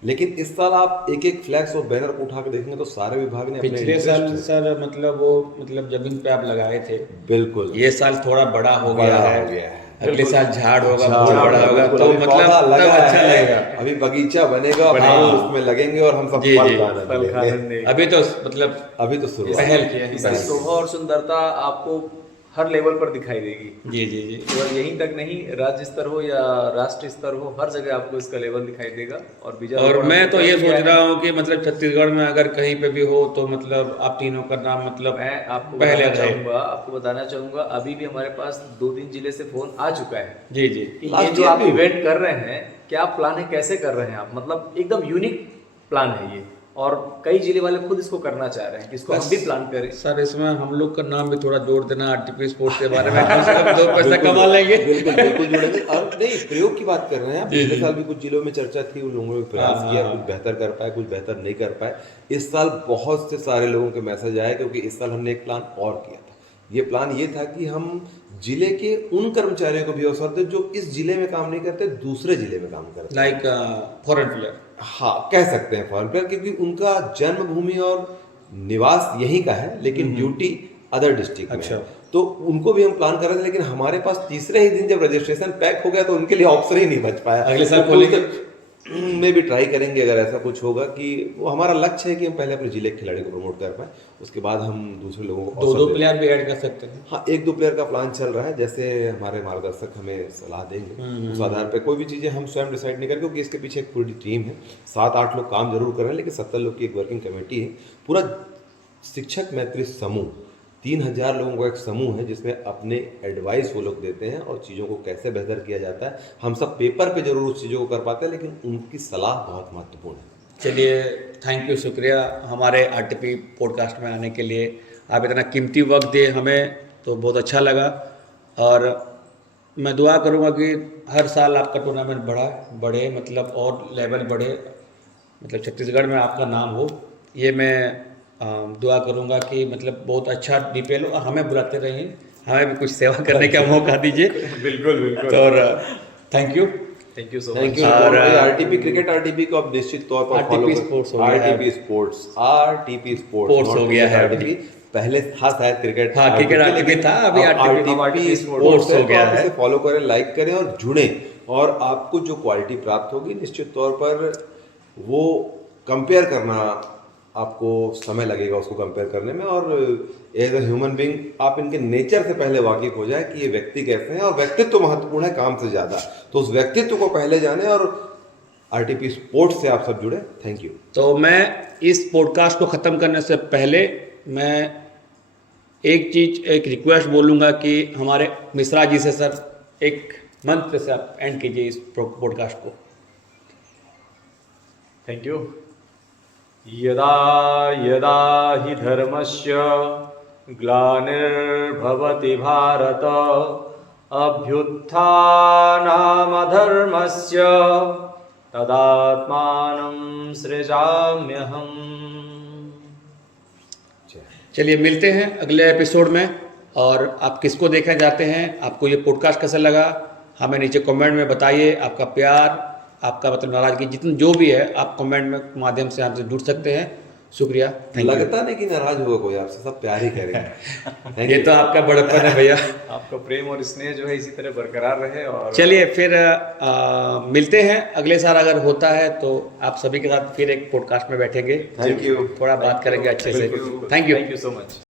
लेकिन इस साल आप एक एक फ्लैग्स और बैनर को उठा के देखेंगे तो सारे विभाग ने अपने पिछले साल interest- सर मतलब वो मतलब जमीन पे आप लगाए थे, बिल्कुल ये साल थोड़ा बड़ा हो बड़ा गया हो है, गया है। अगले साल झाड़ होगा, झाड़ फूल बड़ा होगा, बिल्कुल, तो अभी मतलब पौधा तब लगा अच्छा है, लगेगा। अभी बगीचा बनेगा, बनेगा। फूल उसमें लगेंगे और हम सब जी, फल जी, का आनंद फल लेंगे। खाने अभी तो मतलब अभी तो शुरुआत पहल किए हैं, इसकी पहल। शोभा और सुंदरता आपको हर लेवल पर दिखाई देगी। जी जी जी। केवल यहीं तक नहीं, राज्य स्तर हो या राष्ट्रीय स्तर हो, हर जगह आपको इसका लेवल दिखाई देगा। और बीजा और रोपण मैं हमने तो कर ये लिया सोच है। रहा हूँ कि मतलब छत्तीसगढ़ में अगर कहीं पे भी हो तो मतलब आप तीनों का नाम मतलब मैं आपको पहले बताना चाहूंगा अभी भी हमारे पास 2-3 जिले से फोन आ चुका है जी जी। कि Last ये जो year आप भी हुआ। इवेंट कर रहे हैं, क्या प्लान है, कैसे कर रहे हैं आप, मतलब एकदम यूनिक प्लान है ये, और कई जिले वाले खुद इसको करना चाह रहे हैं कि इसको हम भी प्लान करें। सर इसमें हम लोग का नाम भी थोड़ा जोड़ देना, RTP स्पोर्ट्स के बारे में कम से कम 2 पैसा कमा लेंगे। बिल्कुल बिल्कुल जुड़ेंगे। और नहीं, प्रयोग की बात कर रहे हैं आप। पिछले साल भी कुछ जिलों में चर्चा थी, उन लोगों ने प्रयास हाँ, किया, हाँ। कुछ बेहतर कर पाए, कुछ बेहतर नहीं कर पाए। इस साल बहुत से सारे लोगों के मैसेज आए, क्योंकि इस साल हमने एक प्लान और किया था। ये प्लान ये था कि हम जिले के उन कर्मचारियों को भी अवसर दें जो इस जिले में काम नहीं करते, दूसरे जिले में काम करते हैं। Like foreign player. हाँ, कह सकते हैं फॉरेन प्लेयर, क्योंकि उनका जन्मभूमि और निवास यहीं का है, लेकिन ड्यूटी अदर डिस्ट्रिक्ट में अच्छा। है। तो उनको भी हम प्लान कर रहे थे, लेकिन हमारे पास तीसरे ही दिन जब रजिस्ट्रेशन पैक हो गया तो उनके लिए ऑप्शन ही नहीं बच पाया। अगले साल तो खोलेंगे? में भी ट्राई करेंगे अगर ऐसा कुछ होगा, कि वो हमारा लक्ष्य है कि हम पहले अपने जिले के खिलाड़ी को प्रमोट कर पाए, उसके बाद हम दूसरे लोगों को अवसर 2 दें। प्लेयर भी ऐड कर सकते हैं। हाँ, 1-2 प्लेयर का प्लान चल रहा है, जैसे हमारे मार्गदर्शक हमें सलाह देंगे उस आधार पे। कोई भी चीज़ें हम स्वयं डिसाइड नहीं करें, क्योंकि इसके पीछे एक पूरी टीम है, 7-8 लोग काम जरूर कर रहे हैं, लेकिन 70 लोग की एक वर्किंग कमेटी है। पूरा शिक्षक मैत्री समूह 3000 लोगों का एक समूह है, जिसमें अपने एडवाइस वो लोग देते हैं और चीज़ों को कैसे बेहतर किया जाता है। हम सब पेपर पे जरूर उस चीज़ों को कर पाते हैं, लेकिन उनकी सलाह बहुत महत्वपूर्ण है। चलिए, थैंक यू, शुक्रिया हमारे RTP पॉडकास्ट में आने के लिए। आप इतना कीमती वक्त दिए हमें, तो बहुत अच्छा लगा। और मैं दुआ करूँगा कि हर साल आपका टूर्नामेंट बढ़े मतलब और लेवल बढ़े, मतलब छत्तीसगढ़ में आपका नाम हो, ये मैं दुआ करूँगा कि मतलब बहुत अच्छा DPL हो। हमें बुलाते रहिए, हमें भी कुछ सेवा करने का मौका दीजिए। बिल्कुल बिल्कुल। तो और thank you. Thank you so thank much. You. और, RTP क्रिकेट, RTP को आप निश्चित तौर पर RTP फॉलो स्पोर्ट्स हो गया है। RTP स्पोर्ट्स हो गया है RTP पहले था शायद क्रिकेट। हाँ, क्रिकेट RTP, RTP लेकिन था, अभी अब RTP RTP स्पोर्ट्स हो है, तो गया आप है। इसे फॉलो करें, लाइक करें और जुड़ें, और आपको जो क्वालिटी प्राप्त होगी निश्चित तौर पर वो कंपेयर करना, आपको समय लगेगा उसको कंपेयर करने में। और एज ए ह्यूमन बीइंग आप इनके नेचर से पहले वाकिफ हो जाए कि ये व्यक्ति कैसे हैं, और व्यक्तित्व महत्वपूर्ण है काम से ज़्यादा, तो उस व्यक्तित्व को पहले जाने और RTP स्पोर्ट्स से आप सब जुड़े। Thank you. तो मैं इस पॉडकास्ट को ख़त्म करने से पहले मैं एक रिक्वेस्ट बोलूँगा कि हमारे मिश्रा जी से सर एक मंत्र से आप एंड कीजिए इस पॉडकास्ट को। Thank you. यदा यदा हि धर्मस्य ग्लानिर्भवति भारत अभ्युत्थानामधर्मस्य तदात्मानं सृजाम्यहम्। चलिए मिलते हैं अगले एपिसोड में। और आप किसको देखना चाहते हैं, आपको ये पॉडकास्ट कैसा लगा, हमें नीचे कमेंट में बताइए। आपका प्यार, आपका मतलब नाराज़गी, जितना जो भी है आप कमेंट में माध्यम से हमसे जुड़ सकते हैं। शुक्रिया, थैंक यू। लगता नहीं कि नाराज हुआ कोई आपसे, सब प्यार ही करेंगे। ये तो आपका बड़प्पन है भैया। आपका प्रेम और स्नेह जो है इसी तरह बरकरार रहे। और चलिए फिर मिलते हैं अगले साल, अगर होता है तो आप सभी के साथ फिर एक पॉडकास्ट में बैठेंगे, थैंक यू। थोड़ा बात करेंगे अच्छे से। Thank you. Thank you so much.